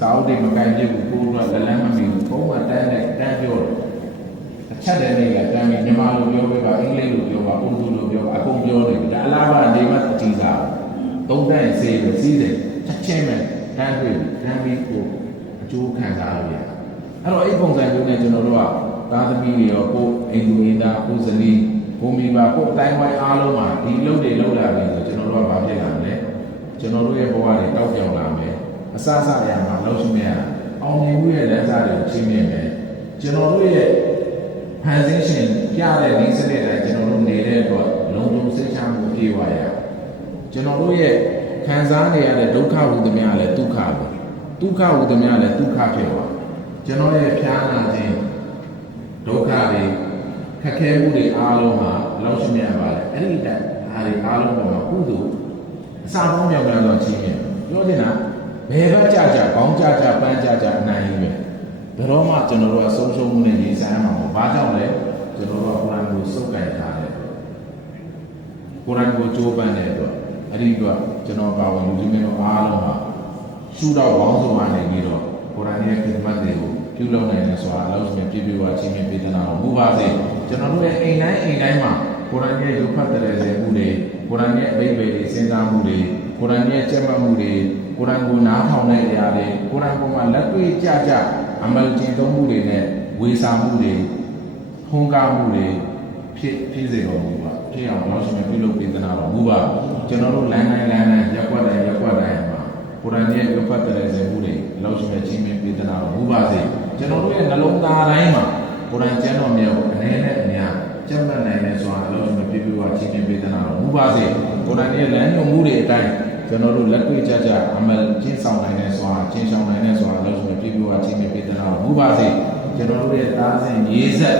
စာအုပ်တွေမကင်ပြဘူးကိုယ်ကလမ်းမမီဘူးဖုန်းမှာတန်းပြောတယ်အချက်တဲ့နေကတန်းပြီးမြန်မာလိုပြောပေးပါအင်္ဂလိပ်လိုပြောပါဥဒူလိုပြောပါအကုန်ပြောနေပြီဒါအလားပါနေမှအကြည့်စားသုံးတန်းစေးပဲစီးတယ်ချက်ချင်းပဲတန်းပြီးကိုအကျိုးခံစားရရတယ်အဲ့တော့အဲ့ပုံစံမျိုးနဲ့ကျွန်တော်တို့ကသားသမီးတွေရောကိုအိမ်သူအိမ်သားကိုဇနီးကိုမိဘကိုအတိုင်းဝိုင်းအားလုံးမှာဒီလုပ်တွေလုပ်လာပြီဆိုကျွန်တော်တို့ကဘာဖြစ်လာမလဲကျွန်တော်တို့ရဲ့ဘဝတွေတောက်ပြောင်လာမယ်အစအရာမှာလောက်ရှိမြတ်အောင်မြင်မှုရဲ့လမ်းစာတွေကိုချင်းမြင်မယ်ကျွန်တော်တို့ရဲ့ဖန်ဆင်းရှင်ပြတဲ့ဒီစနစ်တိုင်းကျွန်တော်တို့နေတဲ့အတွက်လုံခြုံစိတ်ချမှုပြေဝရကျွန်တော်တို့ရဲ့ခ ခံစားနေရတဲ့ဒုက္ခဝုဒ္ဓမြလည်းဒုက္ခပဲဒုက္ခဝုဒ္ဓမြလည်းဒုက္ခဖြစ်သွားကျွန်တော်ရဲ့ဖျားနာခြင်းဒုက္ခတွေခက်ခဲမှုတွေအားလုံးဟာလောက်ရှိမြတ်ပါလေအဲ့ဒီတက်အားတွေအားလုံးပေါ်မှာကုသိုလ်အစာပေါင်းမြောက်များစွာချင်းမြတ်ပြောချင်တာဘယ်ဘက်ကြကြခေါင်းကြကြပန်းကြကြအနိုင်ကြီးပဲဘယ်တော့မှကျွန်တော်တို့အဆုံးရှုံးမှုနဲ့နေဆိုင်မှာမဟုတ်ဘာကြောင့်လဲကျွန်တော်တို့ကကုရ်အာန်ကိုစုပ်ကိုင်ထားတယ်ကုရ်အာန်ကိုကြိုးပမ်းတဲ့အတွက်အဲ့ဒီကကျွန်တော်ပါဝင်လူကြီးမင်းတို့အားလုံးဟာရှုတော့ဘောင်းဆုံးကနေပြီးတော့ကုရ်အာန်ရဲ့ခိဒမတ်တွေကိုပြုလုပ်နိုင်တယ်ဆိုတာအလုံးစုံပြည့်ပြည့်ဝချင်းချင်းပေးသနာတော်မူပါစေကျွန်တော်တို့ရဲ့အိမ်တိုင်းမှာကုရ်အာန်ရဲ့ရုပ်ဖတ်တဲ့စေမှုတွေကုရ်အာန်ရဲ့အဘိဓိပ္ပာယ်တွေစဉ်းစားမှုတွေကုရ်အာန်ရဲ့ကျင့်မှတ်မှုတွေကုရ်အာန်ကိုနားထောင်တဲ့အရာတွေကုရ်အာန်ပေါ်မှာလက်တွေ့ကြကြအမှန်ကျင့်သုံးမှုတွေနဲ့ဝေစာမှုတွေထုံးကားမှုတွေဖြစ်စေတော်မူပါဖြစ်အောင်လောရှိမြပြုလုပ်ပေးသနာတော်မူပါကျွန်တော်တို့လမ်းတိုင်းရက်ွက်တိုင်းမှာကုရ်အာန်ရဲ့ရုပ်ဖတ်တဲ့စေမှုတွေလောရှိမြချင်းမြပေးသနာတော်မူပါစေကျွန်တော်တို့ရဲ့နှလုံးသားတိုင်းမှာကုရ်အာန်ကျမ်းတော်မြတ်ကိုအနေနဲ့အများကျင့်မှတ်နိုင်တဲ့ဆိုတာအလုံးစုံပြည့်ပြည့်ဝချင်းချင်းပေးသနာတော်မူပါစေကုရ်အာန်ရဲ့လမ်းညွှန်မှုတွေအတိုင်းကျွန်တော်တို့လက်တွေ့ကြကြအမှန်ကျင့်ဆောင်နိုင်တဲ့ဆိုတာကျင့်ဆောင်နိုင်တဲ့ဆိုတာအလုံးစုံပြည့်ပြည့်ဝချင်းချင်းပေးသနာတော်မူပါစေကျွန်တော်တို့ရဲ့သားစဉ်ရေးဆက်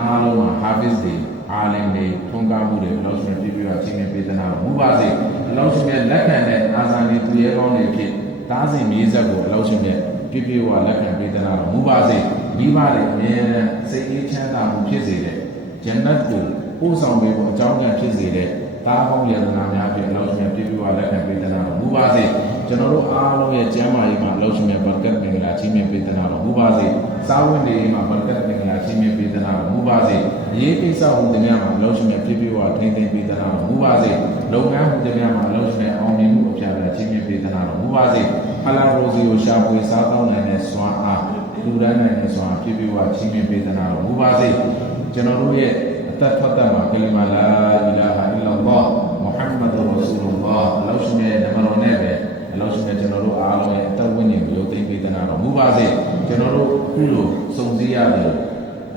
အားလုံးမှာဟာဖစ်တွေအားလင်းတွေထုံးကားမှုတွေအလုံးစုံပြည့်ပြည့်ဝချင်းချင်းပေးသနာတော်မူပါစေအလုံးစုံရဲ့လက်ခံတဲ့အာဇာနည်သူရဲကောင်းတွေဖြစ်သားစဉ်ရေးဆက်ကိုအလုံးစုံရဲ့ပြည့်ပြည့်ဝလက်ခံပေးသနာတော်မူပါစေမိဘတွေအမြဲတမ်းစိတ်အေးချမ်းသာမှုဖြစ်စေတဲ့ဂျန်နတ်ကိုပို့ဆောင်ပေးဖို့အကြောင်းကဖြစ်စေတဲ့သားပေါင်းယတနာများဖြင့်အလောရှိမြတ်ပြည့်ပြည့်ဝလက်ခံပေးသနာတော်မူပါစေကျွန်တော်တို့အားလုံးရဲ့ကျမ်းမာရေးမှာအလောရှိမြတ်ဘာကတ်မင်္ဂလာချီးမြှင့်ပေးသနာတော်မူပါစေစာဝင်တွေမှာဘာကတ်မင်္ဂလာချီးမြှင့်ပေးသနာတော်မူပါစေအရေးကိစ္စဟူသည်များမှာအလောရှိမြတ်ပြည့်ပြည့်ဝထိန်းသိမ်းပေးသနာတော်မူပါစေလုပ်ငန်းဟူသည်များမှာအလောရှိမြတ်အောင်မြင်မှုအပြည့်အစုံချီးမြှင့်ပေးသနာတော်မူပါစေဟလာရိုစီကိုရှာဖွေစားတောင်းနိုင်တဲ့စွမ်းအားလူတိုင်းနိုင်တဲ့စွမ်းအားပြည့်ပြည့်ဝချီးမြှင့်ပေးသနာတော်မူပါစေကျွန်တော်တို့ရဲ့အသက်ဖတ်တတ်မှာကလီမာလာအီလာဟာအီလာလ္လာဟ်မုဟမ္မဒ်ရဆူလုလ္လာဟ်အလောရှိမြတ်နမတော်နဲ့ပဲအလောရှိမြတ်ကျွန်တော်တို့အားလုံးရဲ့အသက်ဝိညာဉ်ကိုရုပ်သိမ်းပေးသနာတော်မူပါစေကျွန်တော်တို့ခုလိုစုံစည်းရတယ်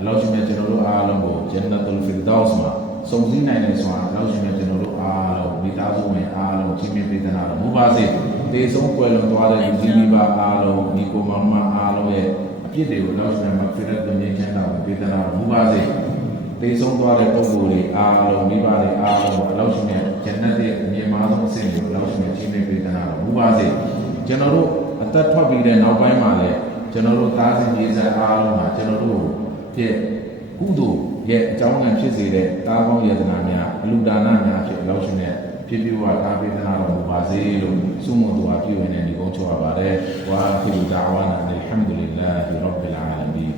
အလောရှိမြတ်ကျွန်တော်တို့အားလုံးကိုဂျန်နတ်တုလ်ဖီဒေါစ်မှာစုံစည်းနိုင်တဲ့စွမ်းအလောရှိမြတ်ကျွန်တော်တို့အားလုံးမိသားစုဝင်အားလုံးချီးမြှင့်ပေးသနာတော်မူပါစေဒေဆုံးကွယ်လွန်သွားတဲ့လူကြီးမိဘအားလုံးဒီကိုမောင်မအားလုံးရဲ့အပြစ်တွေကိုအလောရှိမြတ်မှာဖိရတ်တင်ချမ်းသာပေးသနာတော်မူပါစေတေဆုံးသွားတဲ့ပုဂ္ဂိုလ်တွေအားလုံးမိဘတွေအားလုံးအလောရှိမြတ်ဂျန်နတ်ရဲ့အမြင့်မားဆုံးအဆင့်ကိုအလောရှိမြတ်ချီးမြှင့်ပေးသနာတော်မူပါစေကျွန်တော်တို့အသက်ထွက်ပြီးတဲ့နောက်ပိုင်းမှာလည်းကျွန်တော်တို့သားစဉ်ရေးဆက်အားလုံးမှာကျွန်တော်တို့ရဲ့ကုသိုလ်ရဲ့အကြောင်းအရာဖြစ်စေတဲ့တားကောင်းယတနာများအလူဒါနများဖြစ်အလောရှိမြတ်ဖြစ်ပြီးဝါထားပေးသနာတော်မူပါစေလို့ဆုမွန်သူအားပြုဝင်တဲ့ဒီကုန်းချောပါပါတယ်ဝါခီလူဒါဝါနာအလ်ဟမ်ဒူလ illah ရဘ်ဘ်အာလမီန်